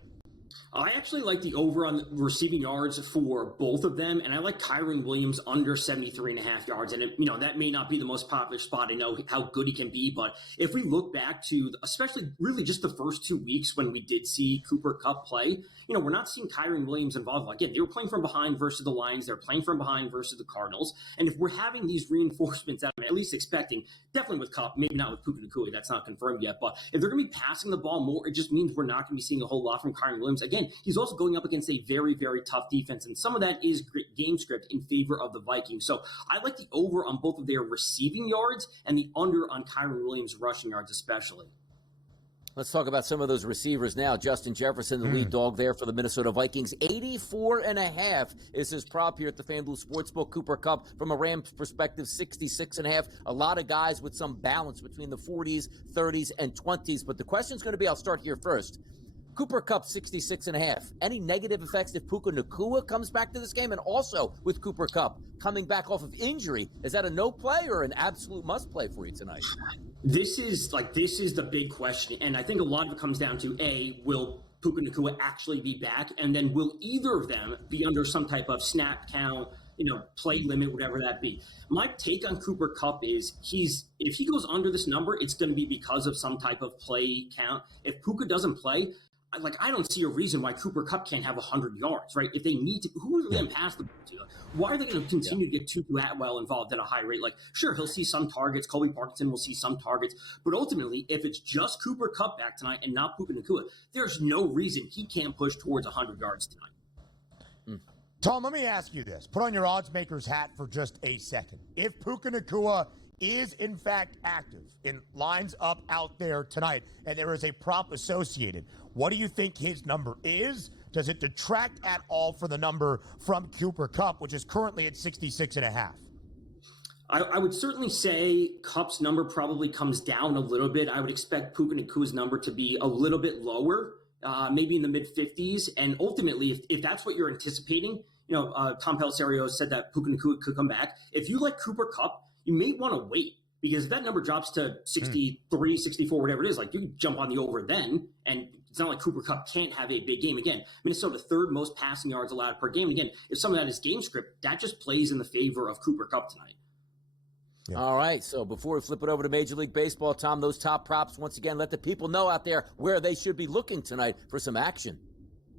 I actually like the over on receiving yards for both of them, and I like Kyren Williams under 73.5 yards. And, that may not be the most popular spot. I know how good he can be, but if we look back to especially really just the first 2 weeks when we did see Cooper Kupp play, we're not seeing Kyren Williams involved. Again, they were playing from behind versus the Lions. They're playing from behind versus the Cardinals. And if we're having these reinforcements that I'm at least expecting, definitely with Kupp, maybe not with Puka Nacua, that's not confirmed yet, but if they're going to be passing the ball more, it just means we're not going to be seeing a whole lot from Kyren Williams. Again, he's also going up against a very, very tough defense, and some of that is game script in favor of the Vikings. So I like the over on both of their receiving yards and the under on Kyren Williams' rushing yards especially. Let's talk about some of those receivers now. Justin Jefferson, the lead dog there for the Minnesota Vikings. 84.5 is his prop here at the FanDuel Sportsbook. Cooper Kupp, from a Rams perspective, 66.5. A lot of guys with some balance between the 40s, 30s, and 20s. But the question's going to be, I'll start here first. Cooper Kupp, 66.5. Any negative effects if Puka Nacua comes back to this game? And also with Cooper Kupp coming back off of injury, is that a no play or an absolute must play for you tonight? This is the big question. And I think a lot of it comes down to, A, will Puka Nacua actually be back? And then will either of them be under some type of snap count, play limit, whatever that be? My take on Cooper Kupp is if he goes under this number, it's going to be because of some type of play count. If Puka doesn't play, I don't see a reason why Cooper Kupp can't have 100 yards, right? If they need to, who are they going to pass the ball to? Why are they going to continue to get Tutu Atwell involved at a high rate? Sure, he'll see some targets. Colby Parkinson will see some targets. But ultimately, if it's just Cooper Kupp back tonight and not Puka Nacua, there's no reason he can't push towards 100 yards tonight. Tom, let me ask you this. Put on your odds maker's hat for just a second. If Puka Nacua is in fact active and lines up out there tonight, and there is a prop associated, what do you think his number is? Does it detract at all for the number from Cooper Kupp, which is currently at 66.5? I would certainly say Kupp's number probably comes down a little bit. I would expect Puka Nacua's number to be a little bit lower, maybe in the mid-50s. And ultimately, if that's what you're anticipating, Tom Pelissero said that Puka Nacua could come back. If you like Cooper Kupp, you may want to wait, because if that number drops to 63, 64, whatever it is, like, you can jump on the over then, and it's not like Cooper Kupp can't have a big game. Again, Minnesota third most passing yards allowed per game. And again, if some of that is game script, that just plays in the favor of Cooper Kupp tonight. Yeah. All right, so before we flip it over to Major League Baseball, Tom, those top props, once again, let the people know out there where they should be looking tonight for some action.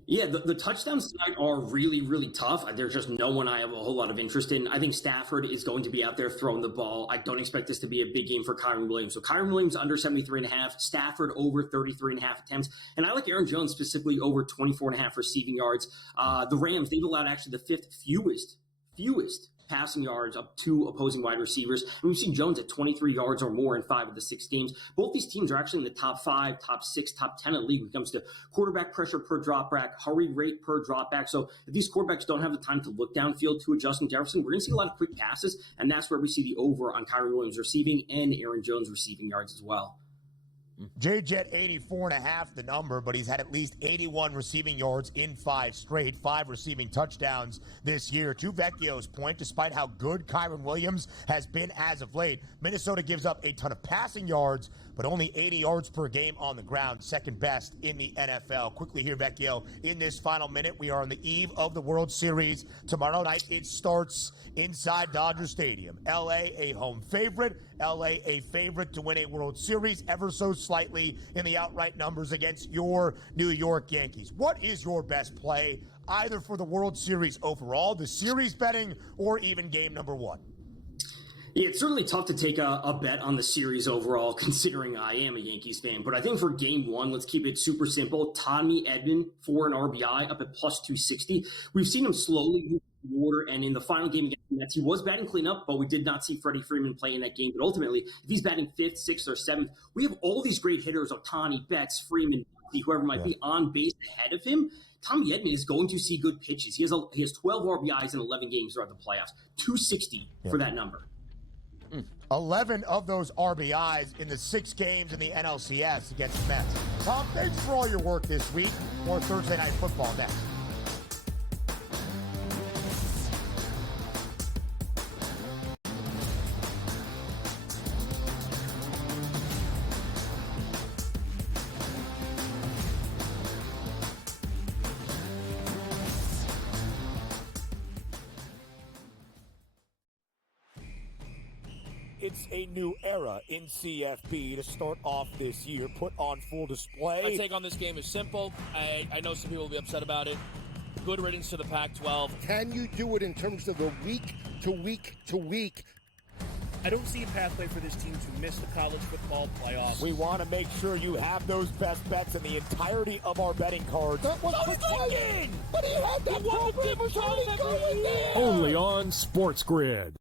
Yeah, the touchdowns tonight are really, really tough. There's just no one I have a whole lot of interest in. I think Stafford is going to be out there throwing the ball. I don't expect this to be a big game for Kyren Williams. So Kyren Williams under 73.5, Stafford over 33.5 attempts. And I like Aaron Jones specifically over 24.5 receiving yards. The Rams, they've allowed actually the fifth fewest passing yards up to opposing wide receivers. And we've seen Jones at 23 yards or more in 5 of the 6 games. Both these teams are actually in the top 5, top 6, top 10 of the league when it comes to quarterback pressure per dropback, hurry rate per dropback. So if these quarterbacks don't have the time to look downfield to Justin Jefferson, we're going to see a lot of quick passes, and that's where we see the over on Kyren Williams receiving and Aaron Jones receiving yards as well. J-Jet 84.5 the number, but he's had at least 81 receiving yards in 5 straight, 5 receiving touchdowns this year. To Vecchio's point, despite how good Kyren Williams has been as of late, Minnesota gives up a ton of passing yards, but only 80 yards per game on the ground, second best in the NFL. Quickly here, Vecchio, in this final minute, we are on the eve of the World Series. Tomorrow night, it starts inside Dodger Stadium. L.A. a home favorite. L.A. a favorite to win a World Series ever so slightly in the outright numbers against your New York Yankees. What is your best play, either for the World Series overall, the series betting, or even game number 1? Yeah, it's certainly tough to take a bet on the series overall, considering I am a Yankees fan. But I think for game 1, let's keep it super simple. Tommy Edman for an RBI up at plus 260. We've seen him slowly move order, and in the final game against the Mets, he was batting cleanup, but we did not see Freddie Freeman play in that game. But ultimately, if he's batting 5th, 6th, or 7th, we have all these great hitters, Ohtani, Betts, Freeman, whoever might be on base ahead of him. Tommy Edman is going to see good pitches. He has 12 RBIs in 11 games throughout the playoffs. 260 for that number. 11 of those RBIs in the 6 games in the NLCS against the Mets. Tom, thanks for all your work this week. More Thursday Night Football next. It's a new era in CFB to start off this year, put on full display. My take on this game is simple. I know some people will be upset about it. Good riddance to the Pac-12. Can you do it in terms of the week to week to week? I don't see a pathway for this team to miss the college football playoffs. We want to make sure you have those best bets in the entirety of our betting cards. That was the but he had that Only on SportsGrid.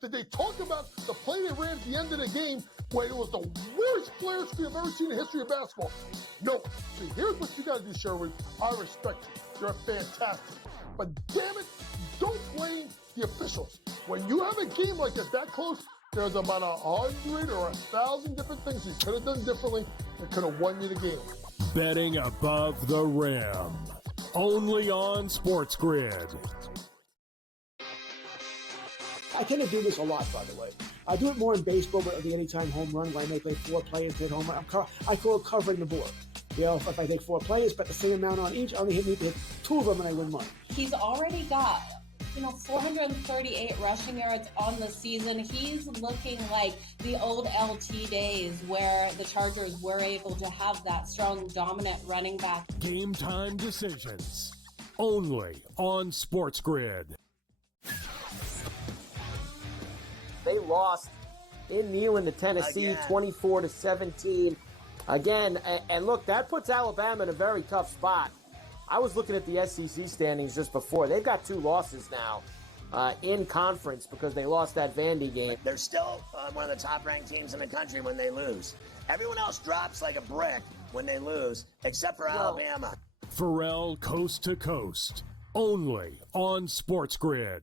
Did they talk about the play they ran at the end of the game where it was the worst player screen I've ever seen in the history of basketball? No. See, here's what you got to do, Sherwood. I respect you. You're fantastic. But damn it, don't blame the officials. When you have a game like that close, there's about 100 or 1,000 different things you could have done differently that could have won you the game. Betting above the rim. Only on SportsGrid. I tend to do this a lot, by the way. I do it more in baseball, but the anytime home run, where I may play 4 players, hit home run. I call it covering the board. If I take 4 players, bet the same amount on each, I only hit 2 of them and I win money. He's already got 438 rushing yards on the season. He's looking like the old LT days where the Chargers were able to have that strong, dominant running back. Game time decisions. Only on SportsGrid. They lost in Neyland to Tennessee, 24-17. Again, and look, that puts Alabama in a very tough spot. I was looking at the SEC standings just before. They've got 2 losses now in conference because they lost that Vandy game. They're still one of the top-ranked teams in the country when they lose. Everyone else drops like a brick when they lose, except for Alabama. Pharrell Coast to Coast. Only on SportsGrid.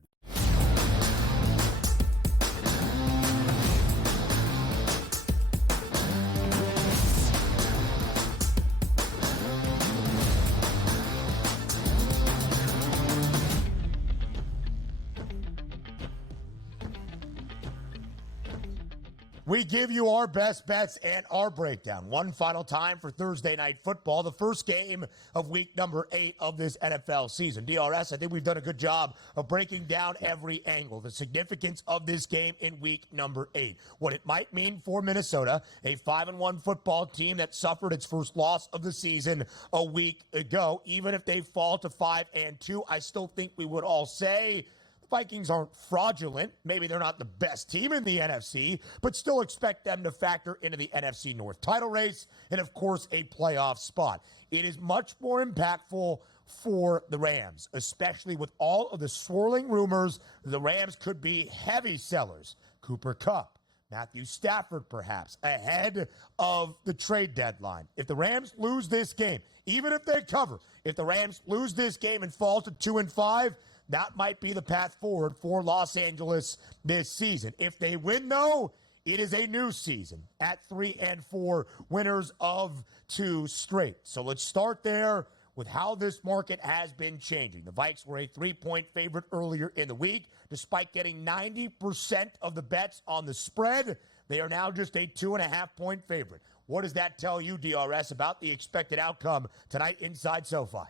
We give you our best bets and our breakdown. One final time for Thursday Night Football, the first game of week number 8 of this NFL season. DRS, I think we've done a good job of breaking down every angle, the significance of this game in week number 8, what it might mean for Minnesota, a 5-1 football team that suffered its first loss of the season a week ago. Even if they fall to 5-2, I still think we would all say Vikings aren't fraudulent. Maybe they're not the best team in the NFC, but still expect them to factor into the NFC North title race and, of course, a playoff spot. It is much more impactful for the Rams, especially with all of the swirling rumors. The Rams could be heavy sellers. Cooper Kupp, Matthew Stafford, perhaps, ahead of the trade deadline. If the Rams lose this game, even if they cover, if the Rams lose this game and fall to 2-5, that might be the path forward for Los Angeles this season. If they win, though, it is a new season at 3-4, winners of 2 straight. So let's start there with how this market has been changing. The Vikes were a 3-point favorite earlier in the week. Despite getting 90% of the bets on the spread, they are now just a 2.5-point favorite. What does that tell you, DRS, about the expected outcome tonight inside SoFi?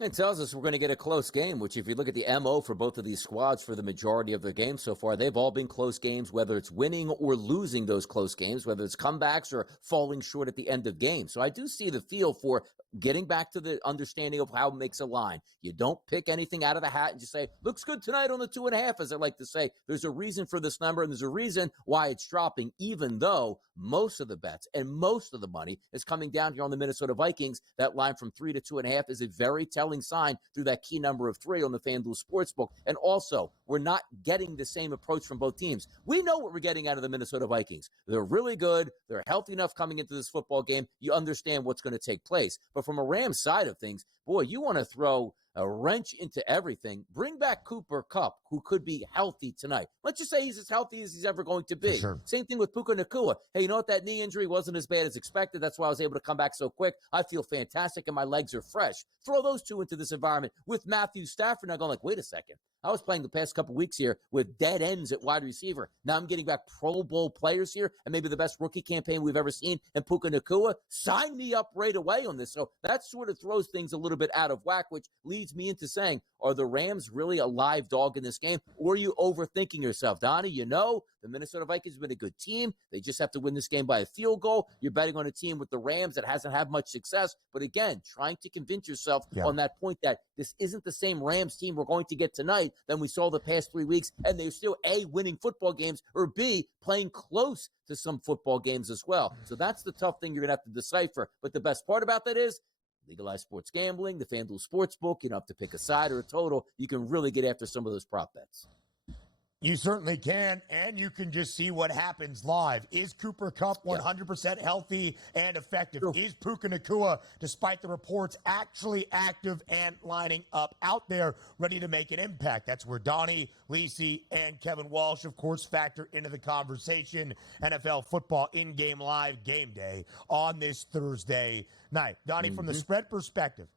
It tells us we're going to get a close game, which if you look at the MO for both of these squads for the majority of their games so far, they've all been close games, whether it's winning or losing those close games, whether it's comebacks or falling short at the end of games. So I do see the feel for getting back to the understanding of how it makes a line. You don't pick anything out of the hat and just say, looks good tonight on the 2.5, as I like to say. There's a reason for this number, and there's a reason why it's dropping, even though most of the bets and most of the money is coming down here on the Minnesota Vikings. That line from 3 to 2.5 is a very telling sign through that key number of 3 on the FanDuel Sportsbook. And also, we're not getting the same approach from both teams. We know what we're getting out of the Minnesota Vikings. They're really good. They're healthy enough coming into this football game. You understand what's going to take place. But from a Rams side of things, boy, you want to throw a wrench into everything. Bring back Cooper Kupp, who could be healthy tonight. Let's just say he's as healthy as he's ever going to be. Sure. Same thing with Puka Nacua. Hey, you know what? That knee injury wasn't as bad as expected. That's why I was able to come back so quick. I feel fantastic, and my legs are fresh. Throw those two into this environment with Matthew Stafford. Now going like, wait a second. I was playing the past couple weeks here with dead ends at wide receiver. Now I'm getting back Pro Bowl players here and maybe the best rookie campaign we've ever seen in Puka Nacua. Sign me up right away on this. So that sort of throws things a little bit out of whack, which leads me into saying, are the Rams really a live dog in this game? Or are you overthinking yourself? Donnie, you know, the Minnesota Vikings have been a good team. They just have to win this game by a field goal. You're betting on a team with the Rams that hasn't had much success. But again, trying to convince yourself on that point that this isn't the same Rams team we're going to get tonight than we saw the past 3 weeks. And they're still A, winning football games, or B, playing close to some football games as well. So that's the tough thing you're going to have to decipher. But the best part about that is legalized sports gambling, the FanDuel Sportsbook. You don't have to pick a side or a total. You can really get after some of those prop bets. You certainly can, and you can just see what happens live. Is Cooper Kupp 100% healthy and effective? Sure. Is Puka Nacua, despite the reports, actually active and lining up out there, ready to make an impact? That's where Donnie, Lisi, and Kevin Walsh, of course, factor into the conversation. NFL football in-game live game day on this Thursday night. Donnie, from the spread perspective,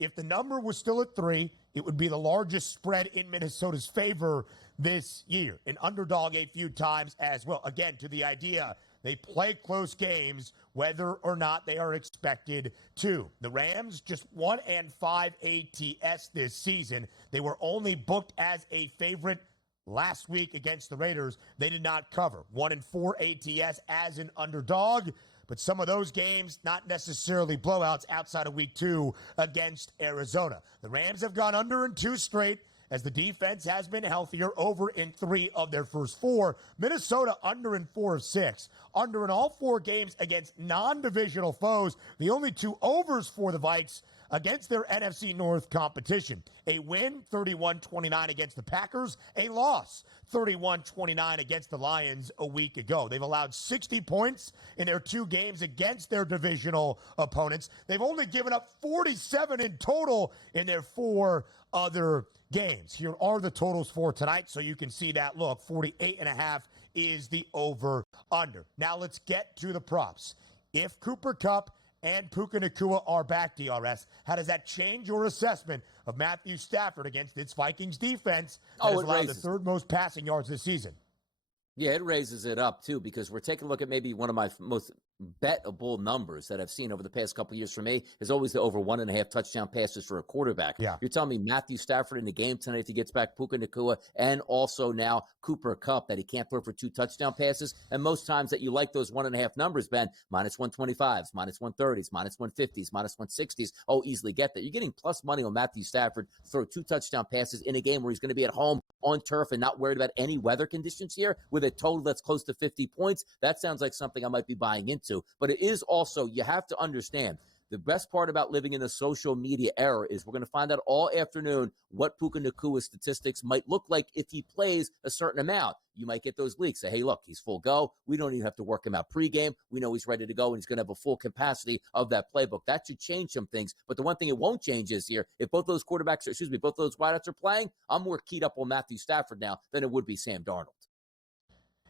if the number was still at 3, it would be the largest spread in Minnesota's favor this year. An underdog a few times as well. Again, to the idea they play close games whether or not they are expected to. The Rams just 1-5 ATS this season. They were only booked as a favorite last week against the Raiders. They did not cover. 1-4 ATS as an underdog. But some of those games, not necessarily blowouts outside of week 2 against Arizona. The Rams have gone under in 2 straight as the defense has been healthier, over in 3 of their first 4. Minnesota under in 4 of 6. Under in all 4 games against non-divisional foes. The only 2 overs for the Vikes against their NFC North competition. A win, 31-29 against the Packers. A loss, 31-29 against the Lions a week ago. They've allowed 60 points in their 2 games against their divisional opponents. They've only given up 47 in total in their 4 other games. Here are the totals for tonight, so you can see that look. 48.5 is the over-under. Now let's get to the props. If Cooper Kupp and Puka Nacua are back, DRS, how does that change your assessment of Matthew Stafford against its Vikings defense that has allowed the 3rd most passing yards this season? Yeah, it raises it up, too, because we're taking a look at maybe one of my most bettable numbers that I've seen over the past couple of years for me is always the over 1.5 touchdown passes for a quarterback. Yeah. You're telling me Matthew Stafford in the game tonight if he gets back, Puka Nacua, and also now Cooper Kupp that he can't throw for 2 touchdown passes. And most times that you like those 1.5 numbers, Ben, minus 125s, minus 130s, minus 150s, minus 160s. Oh, easily get that. You're getting plus money on Matthew Stafford to throw 2 touchdown passes in a game where he's going to be at home on turf and not worried about any weather conditions here with a total that's close to 50 points. That sounds like something I might be buying into. But it is also, you have to understand, the best part about living in the social media era is we're going to find out all afternoon what Puka Nacua's statistics might look like if he plays a certain amount. You might get those leaks. Say, hey, look, he's full go. We don't even have to work him out pregame. We know he's ready to go, and he's going to have a full capacity of that playbook. That should change some things. But the one thing it won't change is here, if both those quarterbacks, both those wideouts are playing, I'm more keyed up on Matthew Stafford now than it would be Sam Darnold.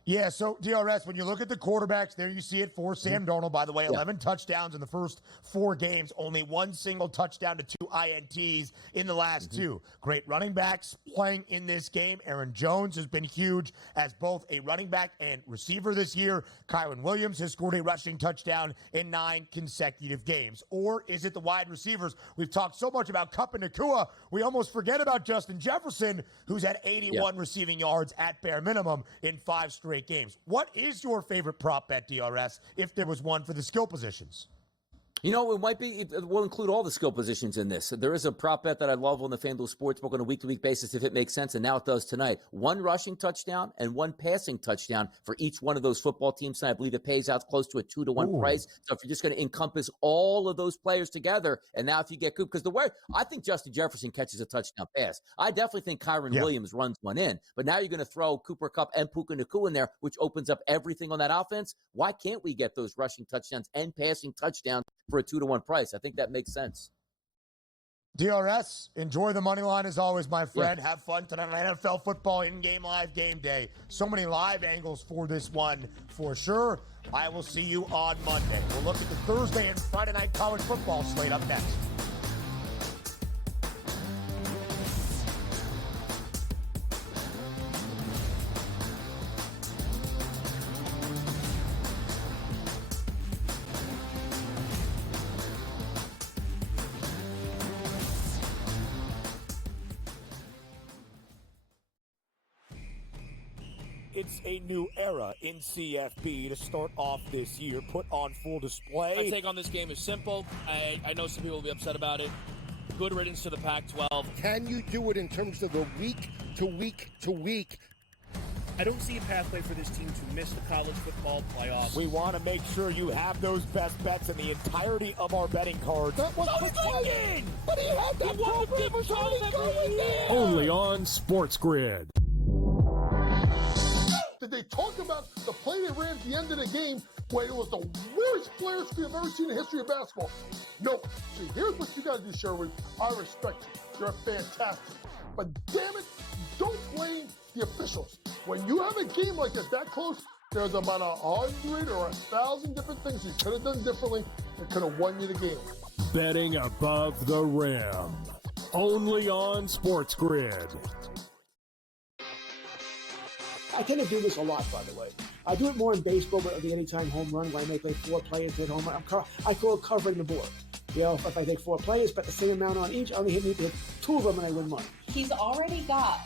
Yeah, so DRS, when you look at the quarterbacks, there you see it for Sam Darnold, by the way, 11 touchdowns in the first 4 games, only 1 single touchdown to 2 INTs in the last 2. Great running backs playing in this game. Aaron Jones has been huge as both a running back and receiver this year. Kyron Williams has scored a rushing touchdown in 9 consecutive games. Or is it the wide receivers? We've talked so much about Kupp and Nacua, we almost forget about Justin Jefferson, who's had 81 receiving yards at bare minimum in 5 straight games. What is your favorite prop bet, DRS, if there was one for the skill positions? You know, it might be, we'll include all the skill positions in this. There is a prop bet that I love on the FanDuel Sportsbook on a week-to-week basis if it makes sense, and now it does tonight. 1 rushing touchdown and 1 passing touchdown for each one of those football teams, and I believe it pays out close to a 2-to-1 price. So if you're just going to encompass all of those players together, and now if you get Coop, because the way I think Justin Jefferson catches a touchdown pass. I definitely think Kyron Williams runs one in, but now you're going to throw Cooper Kupp and Puka Nacua in there, which opens up everything on that offense. Why can't we get those rushing touchdowns and passing touchdowns for a 2-to-1 price? I think that makes sense. DRS, enjoy the money line as always, my friend. Have fun tonight on NFL Football In-Game Live Game Day. So many live angles for this one for sure. I will see you on Monday. We'll look at the Thursday and Friday night college football slate up next. It's a new era in CFB to start off this year, put on full display. My take on this game is simple. I know some people will be upset about it. Good riddance to the Pac-12. Can you do it in terms of the week to week to week? I don't see a pathway for this team to miss the college football playoffs. We want to make sure you have those best bets in the entirety of our betting cards. That was Again! But he had that program for Only on SportsGrid. Did they talk about the play they ran at the end of the game where it was the worst player screen I've ever seen in the history of basketball? No. See, here's what you got to do, Sherwood. I respect you. You're fantastic. But damn it, don't blame the officials. When you have a game like that close, there's about 100 or 1,000 different things you could have done differently that could have won you the game. Betting above the rim. Only on SportsGrid. I tend to do this a lot, by the way. I do it more in baseball, but the anytime home run, where I may play 4 players, hit home run. I call it covering the board. You know, if I take 4 players, bet the same amount on each, I only need to hit 2 of them and I win money. He's already got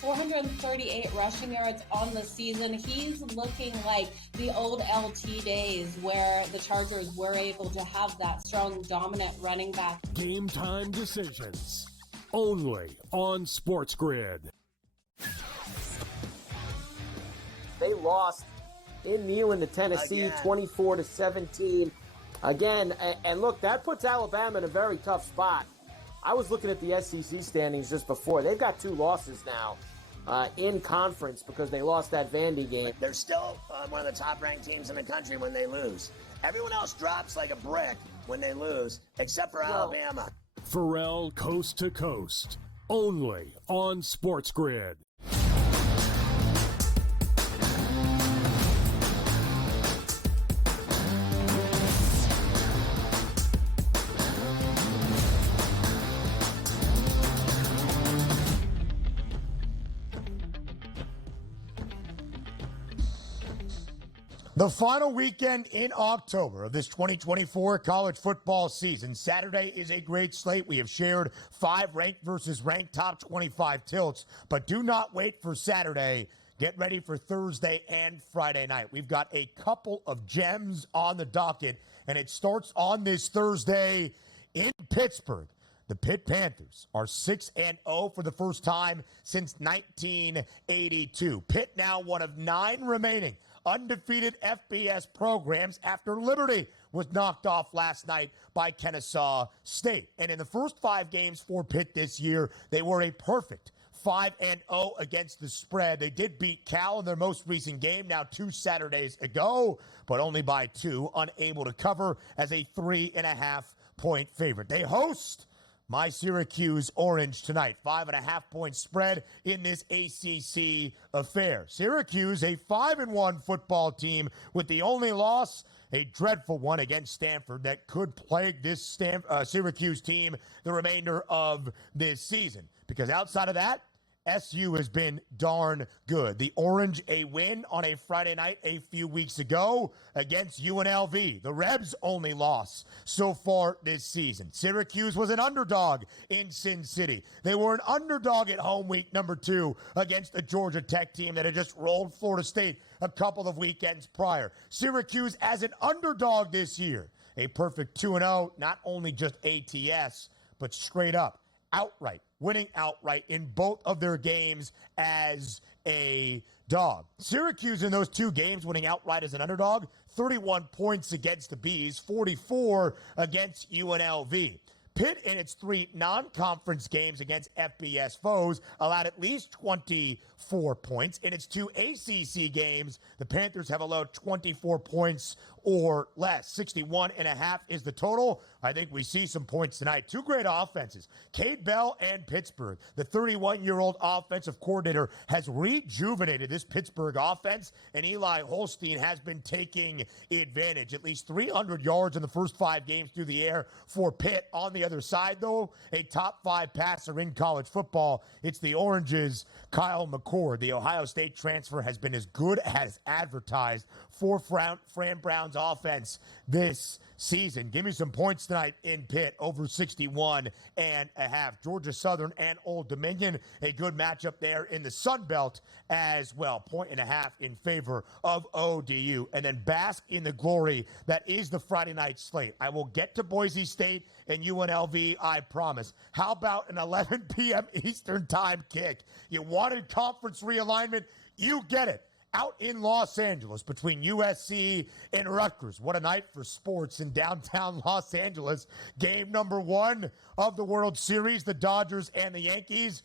438 rushing yards on the season. He's looking like the old LT days where the Chargers were able to have that strong, dominant running back. Game time decisions. Only on SportsGrid. They lost in Neyland to Tennessee, 24-17. Again, and look, that puts Alabama in a very tough spot. I was looking at the SEC standings just before. They've got 2 losses now in conference because they lost that Vandy game. They're still one of the top-ranked teams in the country when they lose. Everyone else drops like a brick when they lose, except for Alabama. Pharrell Coast to Coast. Only on SportsGrid. The final weekend in October of this 2024 college football season. Saturday is a great slate. We have shared 5 ranked versus ranked top 25 tilts, but do not wait for Saturday. Get ready for Thursday and Friday night. We've got a couple of gems on the docket, and it starts on this Thursday in Pittsburgh. The Pitt Panthers are 6-0 for the first time since 1982. Pitt now one of 9 remaining undefeated FBS programs after Liberty was knocked off last night by Kennesaw State. And in the first 5 games for Pitt this year, they were a perfect 5-0 against the spread. They did beat Cal in their most recent game, now 2 Saturdays ago, but only by 2, unable to cover as a 3.5-point favorite. They host my Syracuse Orange tonight, 5.5-point spread in this ACC affair. Syracuse, a 5-1 football team with the only loss, a dreadful one against Stanford that could plague this Syracuse team the remainder of this season. Because outside of that, SU has been darn good. The Orange, a win on a Friday night a few weeks ago against UNLV. The Rebs' only loss so far this season. Syracuse was an underdog in Sin City. They were an underdog at home week number 2 against the Georgia Tech team that had just rolled Florida State a couple of weekends prior. Syracuse as an underdog this year. A perfect 2-0, not only just ATS, but straight up, outright, winning outright in both of their games as a dog. Syracuse in those 2 games winning outright as an underdog, 31 points against the Bees, 44 against UNLV. Pitt in its 3 non-conference games against FBS foes allowed at least 24 points. In its 2 ACC games, the Panthers have allowed 24 points or less. 61.5 is the total. I think we see some points tonight. 2 great offenses, Cade Bell and Pittsburgh. The 31-year-old offensive coordinator has rejuvenated this Pittsburgh offense, and Eli Holstein has been taking advantage. At least 300 yards in the first 5 games through the air for Pitt. On the other side, though, a top 5 passer in college football. It's the Oranges' Kyle McCord. The Ohio State transfer has been as good as advertised for Fran Brown's offense this season. Give me some points tonight in Pitt, over 61.5. Georgia Southern and Old Dominion, a good matchup there in the Sun Belt as well. 1.5 in favor of ODU. And then bask in the glory that is the Friday night slate. I will get to Boise State and UNLV, I promise. How about an 11 p.m. Eastern time kick? You wanted conference realignment? You get it. Out in Los Angeles between USC and Rutgers. What a night for sports in downtown Los Angeles. Game number 1 of the World Series, the Dodgers and the Yankees.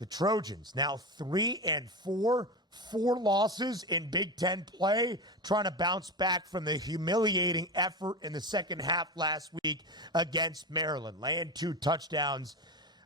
The Trojans now 3-4, 4 losses in Big Ten play, trying to bounce back from the humiliating effort in the second half last week against Maryland. Laying 2 touchdowns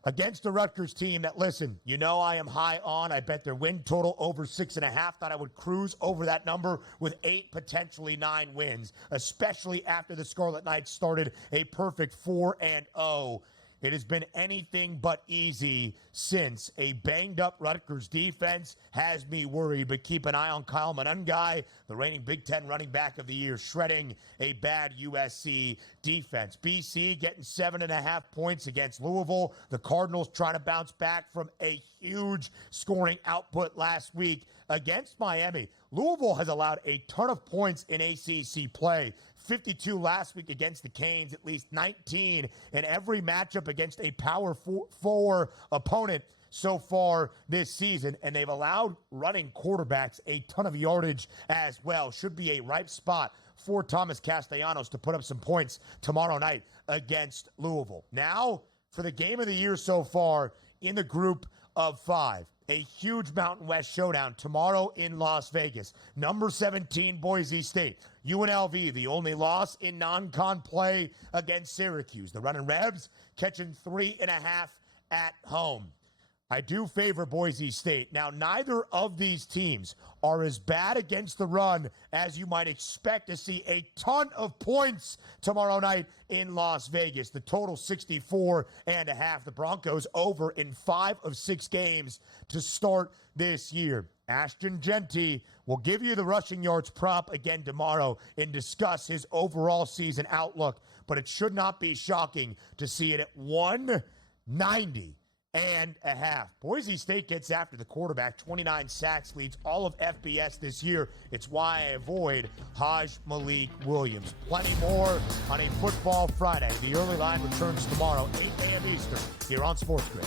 against the Rutgers team that, listen, you know I am high on. I bet their win total over 6.5. Thought I would cruise over that number with 8, potentially 9 wins, especially after the Scarlet Knights started a perfect 4-0. It has been anything but easy since. A banged-up Rutgers defense has me worried, but keep an eye on Kyle Monungai, the reigning Big Ten running back of the year, shredding a bad USC defense. BC getting 7.5 points against Louisville. The Cardinals trying to bounce back from a huge scoring output last week against Miami. Louisville has allowed a ton of points in ACC play. 52 last week against the Canes, at least 19 in every matchup against a Power 4 opponent so far this season, and they've allowed running quarterbacks a ton of yardage as well. Should be a ripe spot for Thomas Castellanos to put up some points tomorrow night against Louisville. Now, for the game of the year so far in the group of 5. A huge Mountain West showdown tomorrow in Las Vegas. Number 17, Boise State. UNLV, the only loss in non-con play against Syracuse. The Running Rebs catching 3.5 at home. I do favor Boise State. Now, neither of these teams are as bad against the run as you might expect to see a ton of points tomorrow night in Las Vegas. The total 64.5. The Broncos over in 5 of 6 games to start this year. Ashton Genty will give you the rushing yards prop again tomorrow and discuss his overall season outlook, but it should not be shocking to see it at 190.5. Boise State gets after the quarterback. 29 sacks, leads all of FBS this year. It's why I avoid Malik Williams. Plenty more on a Football Friday. The early line returns tomorrow, 8 a.m. Eastern, here on SportsGrid.